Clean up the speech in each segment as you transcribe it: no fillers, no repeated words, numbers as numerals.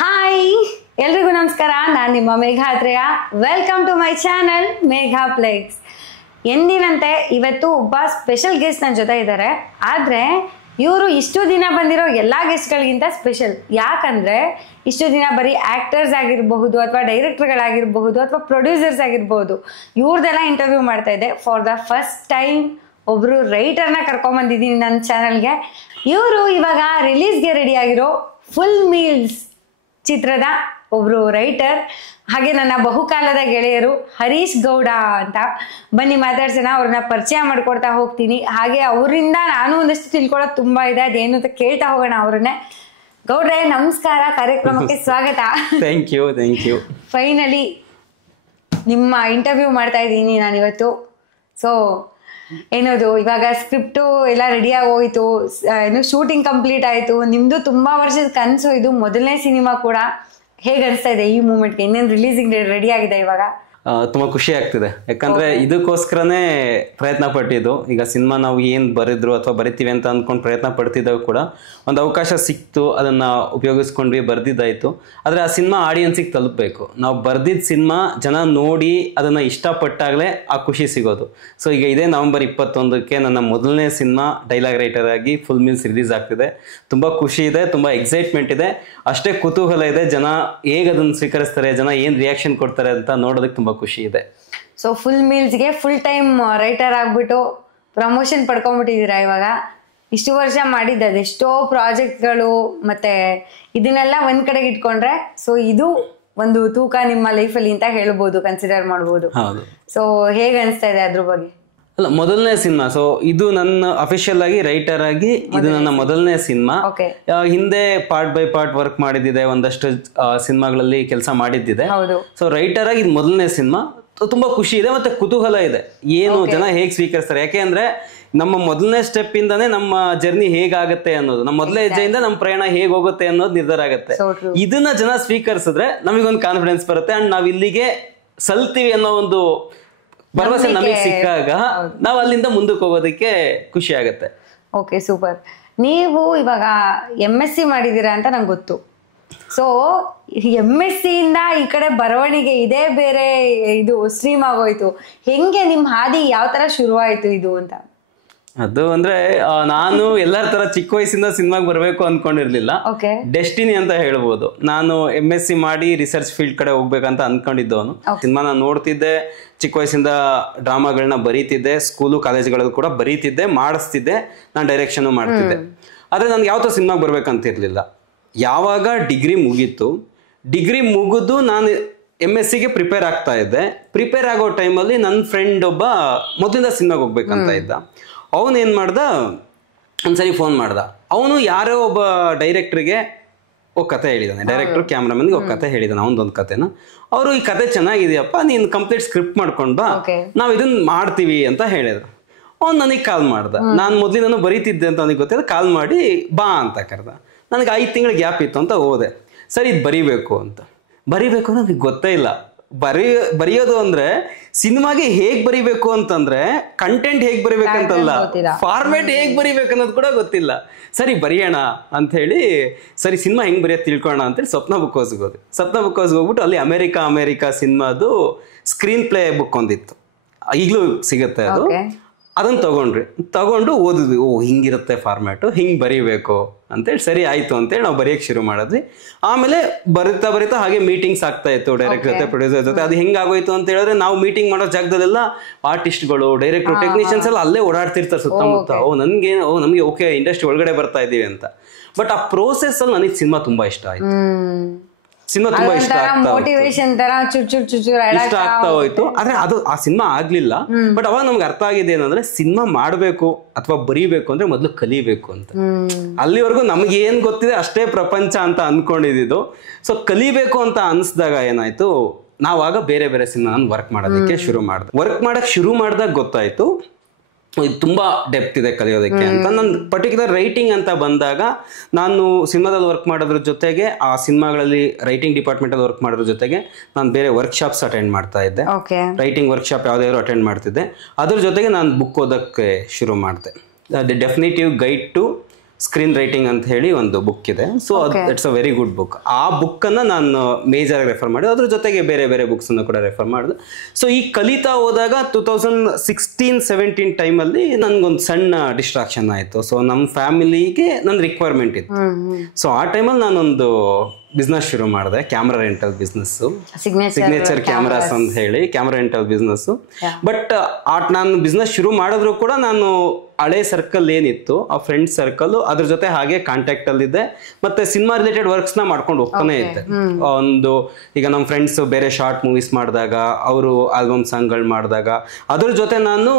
Hi ಎಲ್ರಿಗೂ ನಮಸ್ಕಾರ. ನಾನು ನಿಮ್ಮ Megha Atreya. Welcome to my channel Megha plex. ಎಂದಿನಂತೆ ಇವತ್ತು ಒಬ್ಬ ಸ್ಪೆಷಲ್ ಗೆಸ್ಟ್ ನನ್ನ ಜೊತೆ ಇದ್ದಾರೆ. ಆದರೆ ಇವರು ಇಷ್ಟು ದಿನ ಬಂದಿರೋ ಎಲ್ಲ ಗೆಸ್ಟ್ಗಳಿಗಿಂತ ಸ್ಪೆಷಲ್. ಯಾಕಂದರೆ ಇಷ್ಟು ದಿನ ಬರೀ ಆ್ಯಕ್ಟರ್ಸ್ ಆಗಿರಬಹುದು ಅಥವಾ ಡೈರೆಕ್ಟರ್ಗಳಾಗಿರಬಹುದು ಅಥವಾ ಪ್ರೊಡ್ಯೂಸರ್ಸ್ ಆಗಿರ್ಬೋದು, ಇವ್ರದ್ದೆಲ್ಲ ಇಂಟರ್ವ್ಯೂ ಮಾಡ್ತಾ ಇದ್ದೆ. ಫಾರ್ ದ ಫಸ್ಟ್ ಟೈಮ್ ಒಬ್ಬರು ರೈಟರ್ನ ಕರ್ಕೊಂಬಂದಿದ್ದೀನಿ ನನ್ನ ಚಾನಲ್ಗೆ. ಇವರು ಇವಾಗ ರಿಲೀಸ್ಗೆ ರೆಡಿ ಆಗಿರೋ ಫುಲ್ ಮೀಲ್ಸ್ ಚಿತ್ರದ ಒಬ್ರು ರೈಟರ್, ಹಾಗೆ ನನ್ನ ಬಹುಕಾಲದ ಗೆಳೆಯರು ಹರೀಶ್ ಗೌಡ ಅಂತ. ಬನ್ನಿ ಮಾತಾಡ್ಸೋಣ, ಅವ್ರನ್ನ ಪರಿಚಯ ಮಾಡ್ಕೊಡ್ತಾ ಹೋಗ್ತೀನಿ. ಹಾಗೆ ಅವರಿಂದ ನಾನು ಒಂದಷ್ಟು ತಿಳ್ಕೊಳ್ಳೋದು ತುಂಬಾ ಇದೆ, ಅದೇನು ಅಂತ ಕೇಳ್ತಾ ಹೋಗೋಣ ಅವ್ರನ್ನೇ. ಗೌಡ್ರೆ ನಮಸ್ಕಾರ, ಕಾರ್ಯಕ್ರಮಕ್ಕೆ ಸ್ವಾಗತ. Thank you. ಫೈನಲಿ ನಿಮ್ಮ ಇಂಟರ್ವ್ಯೂ ಮಾಡ್ತಾ ಇದ್ದೀನಿ ನಾನಿವತ್ತು. ಸೊ ಏನದು, ಇವಾಗ ಸ್ಕ್ರಿಪ್ಟು ಎಲ್ಲ ರೆಡಿಯಾಗಿ ಹೋಯ್ತು, ಏನು ಶೂಟಿಂಗ್ ಕಂಪ್ಲೀಟ್ ಆಯಿತು. ನಿಮ್ಮದು ತುಂಬ ವರ್ಷದ ಕನಸು, ಇದು ಮೊದಲನೇ ಸಿನಿಮಾ ಕೂಡ. ಹೇಗೆ ಅನಿಸ್ತಾ ಇದೆ ಈ ಮೂಮೆಂಟ್ಗೆ? ಇನ್ನೇನು ರಿಲೀಸಿಂಗ್ ರೆಡಿ ಆಗಿದೆ ಇವಾಗ? ತುಂಬಾ ಖುಷಿ ಆಗ್ತಿದೆ. ಯಾಕಂದ್ರೆ ಇದಕ್ಕೋಸ್ಕರನೇ ಪ್ರಯತ್ನ ಪಟ್ಟಿದ್ದು. ಈಗ ಸಿನಿಮಾ ನಾವು ಏನ್ ಬರೆದ್ರು ಅಥವಾ ಬರಿತೀವಿ ಅಂತ ಅಂದ್ಕೊಂಡು ಪ್ರಯತ್ನ ಪಡ್ತಿದ್ದಾಗ ಕೂಡ ಒಂದು ಅವಕಾಶ ಸಿಕ್ತು, ಅದನ್ನ ಉಪಯೋಗಿಸ್ಕೊಂಡ್ವಿ, ಬರ್ದಿದ್ದಾಯ್ತು. ಆದ್ರೆ ಆ ಸಿನಿಮಾ ಆಡಿಯನ್ಸಿಗೆ ತಲುಪಬೇಕು. ನಾವು ಬರ್ದಿದ್ದ ಸಿನಿಮಾ ಜನ ನೋಡಿ ಅದನ್ನ ಇಷ್ಟಪಟ್ಟಾಗಲೇ ಆ ಖುಷಿ ಸಿಗೋದು. ಸೊ ಈಗ ಇದೇ ನವೆಂಬರ್ 21ಕ್ಕೆ ನನ್ನ ಮೊದಲನೇ ಸಿನಿಮಾ ಡೈಲಾಗ್ ರೈಟರ್ ಆಗಿ ಫುಲ್ ಮೀಲ್ಸ್ ರಿಲೀಸ್ ಆಗ್ತಿದೆ. ತುಂಬಾ ಖುಷಿ ಇದೆ, ತುಂಬಾ ಎಕ್ಸೈಟ್ಮೆಂಟ್ ಇದೆ, ಅಷ್ಟೇ ಕುತೂಹಲ ಇದೆ. ಜನ ಹೇಗೆ ಅದನ್ನ ಸ್ವೀಕರಿಸ್ತಾರೆ, ಜನ ಏನ್ ರಿಯಾಕ್ಷನ್ ಕೊಡ್ತಾರೆ ಅಂತ ನೋಡೋದಕ್ಕೆ ತುಂಬಾ ಖುಷಿ ಇದೆ. ಸೊ ಫುಲ್ ಮೀಲ್ಸ್ಗೆ ಫುಲ್ ಟೈಮ್ ರೈಟರ್ ಆಗ್ಬಿಟ್ಟು ಪ್ರಮೋಷನ್ ಪಡ್ಕೊಂಡ್ಬಿಟ್ಟಿದ್ದೀರಾ ಇವಾಗ. ಇಷ್ಟು ವರ್ಷ ಮಾಡಿದ್ದು ಅದೆಷ್ಟೋ ಪ್ರಾಜೆಕ್ಟ್ಗಳು ಮತ್ತೆ ಇದನ್ನೆಲ್ಲ ಒಂದ್ ಕಡೆಗೆ ಇಟ್ಕೊಂಡ್ರೆ ಸೊ ಇದು ಒಂದು ತೂಕ ನಿಮ್ಮ ಲೈಫಲ್ಲಿ ಅಂತ ಹೇಳ್ಬೋದು, ಕನ್ಸಿಡರ್ ಮಾಡ್ಬೋದು. ಸೊ ಹೇಗೆ ಅನಿಸ್ತಾ ಇದೆ ಅದ್ರ ಬಗ್ಗೆ? ಅಲ್ಲ, ಮೊದಲನೇ ಸಿನಿಮಾ. ಸೊ ಇದು ನನ್ನ ಅಫಿಷಿಯಲ್ ಆಗಿ ರೈಟರ್ ಆಗಿ ಇದು ನನ್ನ ಮೊದಲನೇ ಸಿನಿಮಾ. ಹಿಂದೆ ಪಾರ್ಟ್ ಬೈ ಪಾರ್ಟ್ ವರ್ಕ್ ಮಾಡಿದ್ದಿದೆ, ಒಂದಷ್ಟು ಸಿನಿಮಾಗಳಲ್ಲಿ ಕೆಲಸ ಮಾಡಿದ್ದಿದೆ. ಸೊ ರೈಟರ್ ಆಗಿ ಇದು ಮೊದಲನೇ ಸಿನಿಮಾ. ತುಂಬಾ ಖುಷಿ ಇದೆ ಮತ್ತೆ ಕುತೂಹಲ ಇದೆ, ಏನು ಜನ ಹೇಗೆ ಸ್ವೀಕರಿಸ್ತಾರೆ. ಯಾಕೆ ಅಂದ್ರೆ ನಮ್ಮ ಮೊದಲನೇ ಸ್ಟೆಪ್ ಇಂದಾನೆ ನಮ್ಮ ಜರ್ನಿ ಹೇಗಾಗತ್ತೆ ಅನ್ನೋದು, ನಮ್ಮ ಮೊದಲನೇ ಹೆಜ್ಜೆಯಿಂದ ನಮ್ಮ ಪ್ರಯಾಣ ಹೇಗೆ ಹೋಗುತ್ತೆ ಅನ್ನೋದು ನಿರ್ಧಾರ ಆಗುತ್ತೆ. ಇದನ್ನ ಜನ ಸ್ವೀಕರಿಸಿದ್ರೆ ನಮಗೊಂದು ಕಾನ್ಫಿಡೆನ್ಸ್ ಬರುತ್ತೆ, ಅಂಡ್ ನಾವ್ ಇಲ್ಲಿಗೆ ಸಲ್ತೀವಿ ಅನ್ನೋ ಒಂದು ಭರವಸೆ ನಮಗೆ ಸಿಕ್ಕಾಗ ನಾವು ಅಲ್ಲಿಂದ ಮುಂದಕ್ಕೆ ಹೋಗೋದಕ್ಕೆ ಖುಷಿ ಆಗತ್ತೆ. Okay, super. ನೀವು ಇವಾಗ MSc ಮಾಡಿದೀರಾ ಅಂತ ನಂಗೆ ಗೊತ್ತು. ಸೊ MSc ಇಂದ ಈ ಕಡೆ ಬರವಣಿಗೆ ಇದೇ ಬೇರೆ ಇದು ಸ್ಟ್ರೀಮ್ ಆಗೋಯ್ತು. ಹೆಂಗೆ ನಿಮ್ಮ ಹಾದಿ ಯಾವ ತರ ಶುರುವಾಯ್ತು ಇದು ಅಂತ? ಅದು ಅಂದ್ರೆ ನಾನು ಎಲ್ಲರ ತರ ಚಿಕ್ಕ ವಯಸ್ಸಿಂದ ಸಿನಿಮಾಗೆ ಬರ್ಬೇಕು ಅನ್ಕೊಂಡಿರ್ಲಿಲ್ಲ. ಡೆಸ್ಟಿನಿ ಅಂತ ಹೇಳ್ಬೋದು. ನಾನು MSc ಮಾಡಿ ರಿಸರ್ಚ್ ಫೀಲ್ಡ್ ಕಡೆ ಹೋಗ್ಬೇಕಂತ ಅನ್ಕೊಂಡಿದ್ದವನು. ಸಿನಿಮಾನ ನೋಡ್ತಿದ್ದೆ, ಚಿಕ್ಕ ವಯಸ್ಸಿಂದ ಡ್ರಾಮಾಗಳನ್ನ ಬರೀತಿದ್ದೆ, ಸ್ಕೂಲು ಕಾಲೇಜ್ಗಳಲ್ಲಿ ಕೂಡ ಬರೀತಿದ್ದೆ, ಮಾಡಿಸ್ತಿದ್ದೆ, ನಾನು ಡೈರೆಕ್ಷನ್ ಮಾಡ್ತಿದ್ದೆ. ಆದ್ರೆ ನನ್ಗೆ ಯಾವತ್ತೂ ಸಿನಿಮಾಗೆ ಬರ್ಬೇಕಂತಿರ್ಲಿಲ್ಲ. ಯಾವಾಗ ಡಿಗ್ರಿ ಮುಗೀತು, ಡಿಗ್ರಿ ಮುಗಿದು ನಾನು MScಗೆ ಪ್ರಿಪೇರ್ ಆಗ್ತಾ ಇದ್ದೆ. ಪ್ರಿಪೇರ್ ಆಗೋ ಟೈಮಲ್ಲಿ ನನ್ನ ಫ್ರೆಂಡ್ ಒಬ್ಬ ಮೊದಲಿಂದ ಸಿನಿಮಾಗೆ ಹೋಗ್ಬೇಕಂತ ಇದ್ದ. ಅವನು ಏನು ಮಾಡ್ದ, ಒಂದ್ಸರಿ ಫೋನ್ ಮಾಡ್ದ. ಅವನು ಯಾರೋ ಒಬ್ಬ ಡೈರೆಕ್ಟರ್ಗೆ ಕತೆ ಹೇಳಿದಾನೆ, ಡೈರೆಕ್ಟರ್ ಕ್ಯಾಮ್ರಾಮನ್ಗೆ ಕತೆ ಹೇಳಿದಾನೆ, ಅವನದೊಂದು ಕತೆನ. ಅವರು ಈ ಕತೆ ಚೆನ್ನಾಗಿದೆಯಪ್ಪ, ನೀನು ಕಂಪ್ಲೀಟ್ ಸ್ಕ್ರಿಪ್ಟ್ ಮಾಡ್ಕೊಂಡ್ ಬಾ, ನಾವ್ ಇದನ್ನ ಮಾಡ್ತೀವಿ ಅಂತ ಹೇಳಿದ್ರು. ಅವ್ನು ನನಗೆ ಕಾಲ್ ಮಾಡ್ದ. ನಾನು ಮೊದಲಿಂದನೂ ಬರೀತಿದ್ದೆ ಅಂತ ನನಗೆ ಗೊತ್ತಿದೆ. ಕಾಲ್ ಮಾಡಿ ಬಾ ಅಂತ ಕರೆದ. ನನಗೆ 5 ತಿಂಗಳ ಗ್ಯಾಪ್ ಇತ್ತು ಅಂತ ಹೋದೆ. ಸರಿ, ಇದು ಬರಿಬೇಕು ಅಂತ. ಬರಿಬೇಕು ನನಗೆ ಗೊತ್ತೇ ಇಲ್ಲ. ಬರೆಯೋದು ಅಂದ್ರೆ ಸಿನಿಮಾಗೆ ಹೇಗ್ ಬರಿಬೇಕು ಅಂತಂದ್ರೆ ಕಂಟೆಂಟ್ ಹೇಗ್ ಬರಿಬೇಕಂತಲ್ಲ, ಫಾರ್ಮ್ಯಾಟ್ ಹೇಗ್ ಬರಿಬೇಕು ಅನ್ನೋದು ಕೂಡ ಗೊತ್ತಿಲ್ಲ. ಸರಿ ಬರೆಯೋಣ ಅಂತ ಹೇಳಿ, ಸರಿ ಸಿನಿಮಾ ಹೆಂಗ್ ಬರೆಯೋದು ತಿಳ್ಕೊಳ್ಳೋಣ ಅಂತೇಳಿ ಸ್ವಪ್ನ ಬುಕ್ ಹೌಸ್ಗೆ ಹೋದೆ. ಸ್ವಪ್ನ ಬುಕ್ ಹೌಸ್ಗೆ ಹೋಗ್ಬಿಟ್ಟು ಅಲ್ಲಿ ಅಮೆರಿಕಾ ಸಿನಿಮಾದು ಸ್ಕ್ರೀನ್ ಪ್ಲೇ ಬುಕ್ ಒಂದಿತ್ತು, ಈಗಲೂ ಸಿಗುತ್ತೆ ಅದು. ಅದನ್ನ ತಗೊಂಡು ಓದಿದ್ವಿ. ಹಿಂಗಿರುತ್ತೆ ಫಾರ್ಮ್ಯಾಟು, ಹಿಂಗ್ ಬರಿಬೇಕು ಅಂತೇಳಿ. ಸರಿ ಆಯ್ತು ಅಂತೇಳಿ ನಾವು ಬರೆಯಕ್ಕೆ ಶುರು ಮಾಡಿದ್ವಿ. ಆಮೇಲೆ ಬರಿತಾ ಹಾಗೆ ಮೀಟಿಂಗ್ಸ್ ಆಗ್ತಾ ಇತ್ತು ಡೈರೆಕ್ಟರ್ ಜೊತೆ, ಪ್ರೊಡ್ಯೂಸರ್ ಜೊತೆ. ಅದು ಹೆಂಗಾಗೋಯ್ತು ಅಂತ ಹೇಳಿದ್ರೆ, ನಾವು ಮೀಟಿಂಗ್ ಮಾಡೋ ಜಾಗದಲ್ಲೆಲ್ಲ ಆರ್ಟಿಸ್ಟ್ಗಳು, ಡೈರೆಕ್ಟರ್, ಟೆಕ್ನಿಷಿಯನ್ಸ್ ಎಲ್ಲ ಅಲ್ಲೇ ಓಡಾಡ್ತಿರ್ತಾರೆ ಸುತ್ತಮುತ್ತ. ನಮ್ಗೆ ಓಕೆ ಇಂಡಸ್ಟ್ರಿ ಒಳಗಡೆ ಬರ್ತಾ ಇದೀವಿ ಅಂತ. ಬಟ್ ಆ ಪ್ರೋಸೆಸ್ ಅಲ್ಲಿ ನನಗೆ ಸಿನಿಮಾ ತುಂಬಾ ಇಷ್ಟ ಆಯ್ತು. ಸಿನಿಮಾ ತುಂಬಾ ಇಷ್ಟ ಆಗ್ತಾ ಹೋಯ್ತು. ಆದ್ರೆ ಅದು ಆ ಸಿನಿಮಾ ಆಗ್ಲಿಲ್ಲ. ಬಟ್ ಅವಾಗ ನಮ್ಗೆ ಅರ್ಥ ಆಗಿದೆ ಏನಂದ್ರೆ, ಸಿನಿಮಾ ಮಾಡ್ಬೇಕು ಅಥವಾ ಬರೀಬೇಕು ಅಂದ್ರೆ ಮೊದ್ಲು ಕಲಿಬೇಕು ಅಂತ. ಅಲ್ಲಿವರೆಗೂ ನಮ್ಗೆ ಏನ್ ಗೊತ್ತಿದೆ ಅಷ್ಟೇ ಪ್ರಪಂಚ ಅಂತ ಅನ್ಕೊಂಡಿದ್ದು. ಸೊ ಕಲಿಬೇಕು ಅಂತ ಅನ್ಸ್ದಾಗ ಏನಾಯ್ತು, ನಾವಾಗ ಬೇರೆ ಬೇರೆ ಸಿನಿಮಾ ವರ್ಕ್ ಮಾಡೋದಕ್ಕೆ ಶುರು ಮಾಡಿದಾಗ ಗೊತ್ತಾಯ್ತು ಇದು ತುಂಬಾ ಡೆಪ್ತ್ ಇದೆ ಕಲಿಯೋದಕ್ಕೆ ಅಂತ. ನನ್ನ ಪರ್ಟಿಕ್ಯುಲರ್ ರೈಟಿಂಗ್ ಅಂತ ಬಂದಾಗ, ನಾನು ಸಿನಿಮಾದಲ್ಲಿ ವರ್ಕ್ ಮಾಡೋದ್ರ ಜೊತೆಗೆ, ಆ ಸಿನಿಮಾಗಳಲ್ಲಿ ರೈಟಿಂಗ್ ಡಿಪಾರ್ಟ್ಮೆಂಟ್ ಅಲ್ಲಿ ವರ್ಕ್ ಮಾಡೋದ್ರ ಜೊತೆಗೆ ನಾನು ಬೇರೆ ವರ್ಕ್ಶಾಪ್ಸ್ ಅಟೆಂಡ್ ಮಾಡ್ತಾ ಇದ್ದೆ. ರೈಟಿಂಗ್ ವರ್ಕ್ಶಾಪ್ ಯಾವ್ದಾದ್ರು ಅಟೆಂಡ್ ಮಾಡ್ತಿದ್ದೆ. ಅದ್ರ ಜೊತೆಗೆ ನಾನು ಬುಕ್ ಓದಕ್ಕೆ ಶುರು ಮಾಡಿದೆ. The definitive guide to screenwriting ಅಂತ ಹೇಳಿ ಒಂದು ಬುಕ್ ಇದೆ. So it's a very good book. ಆ ಬುಕ್ ಅನ್ನ ನಾನು ಮೇಜರ್ ರೆಫರ್ ಮಾಡಿದೆ. ಅದ್ರ ಜೊತೆಗೆ ಬೇರೆ ಬೇರೆ ಬುಕ್ಸ್ ಅನ್ನು ಕೂಡ ರೆಫರ್ ಮಾಡಿದೆ. ಸೊ ಈ ಕಲಿತಾ ಹೋದಾಗ 2016-17 ಟೈಮಲ್ಲಿ ನನ್ಗೊಂದು ಸಣ್ಣ ಡಿಸ್ಟ್ರಾಕ್ಷನ್ ಆಯ್ತು. ಸೊ ನಮ್ಮ ಫ್ಯಾಮಿಲಿಗೆ ನನ್ನ ರಿಕ್ವೈರ್ಮೆಂಟ್ ಇತ್ತು. ಸೊ ಆ ಟೈಮಲ್ಲಿ ನಾನೊಂದು ಬಿಸ್ನೆಸ್ ಶುರು ಮಾಡಿದೆ, camera rental business, signature cameras ಅಂತ ಹೇಳಿ ಕ್ಯಾಮ್ರಾ ರೆಂಟಲ್ ಬಿಸ್ನೆಸ್. ಬಟ್ ನಾನು ಬಿಸ್ನೆಸ್ ಶುರು ಮಾಡಿದ್ರು ಕೂಡ ನಾನು ಹಳೆ ಸರ್ಕಲ್ ಏನಿತ್ತು ಆ ಫ್ರೆಂಡ್ ಸರ್ಕಲ್ ಅದ್ರ ಜೊತೆ ಹಾಗೆ ಕಾಂಟ್ಯಾಕ್ಟ್ ಅಲ್ಲಿ ಇದ್ದೆ. ಮತ್ತೆ ಸಿನಿಮಾ ರಿಲೇಟೆಡ್ ವರ್ಕ್ಸ್ ನ ಮಾಡ್ಕೊಂಡು ಹೋಗ್ತಾನೆ ಇದ್ದೆ. ಒಂದು ಈಗ ನಮ್ಮ ಫ್ರೆಂಡ್ಸ್ ಬೇರೆ ಶಾರ್ಟ್ ಮೂವೀಸ್ ಮಾಡಿದಾಗ, ಅವರು ಆಲ್ಬಮ್ ಸಾಂಗ್ಗಳು ಮಾಡಿದಾಗ ಅದ್ರ ಜೊತೆ ನಾನು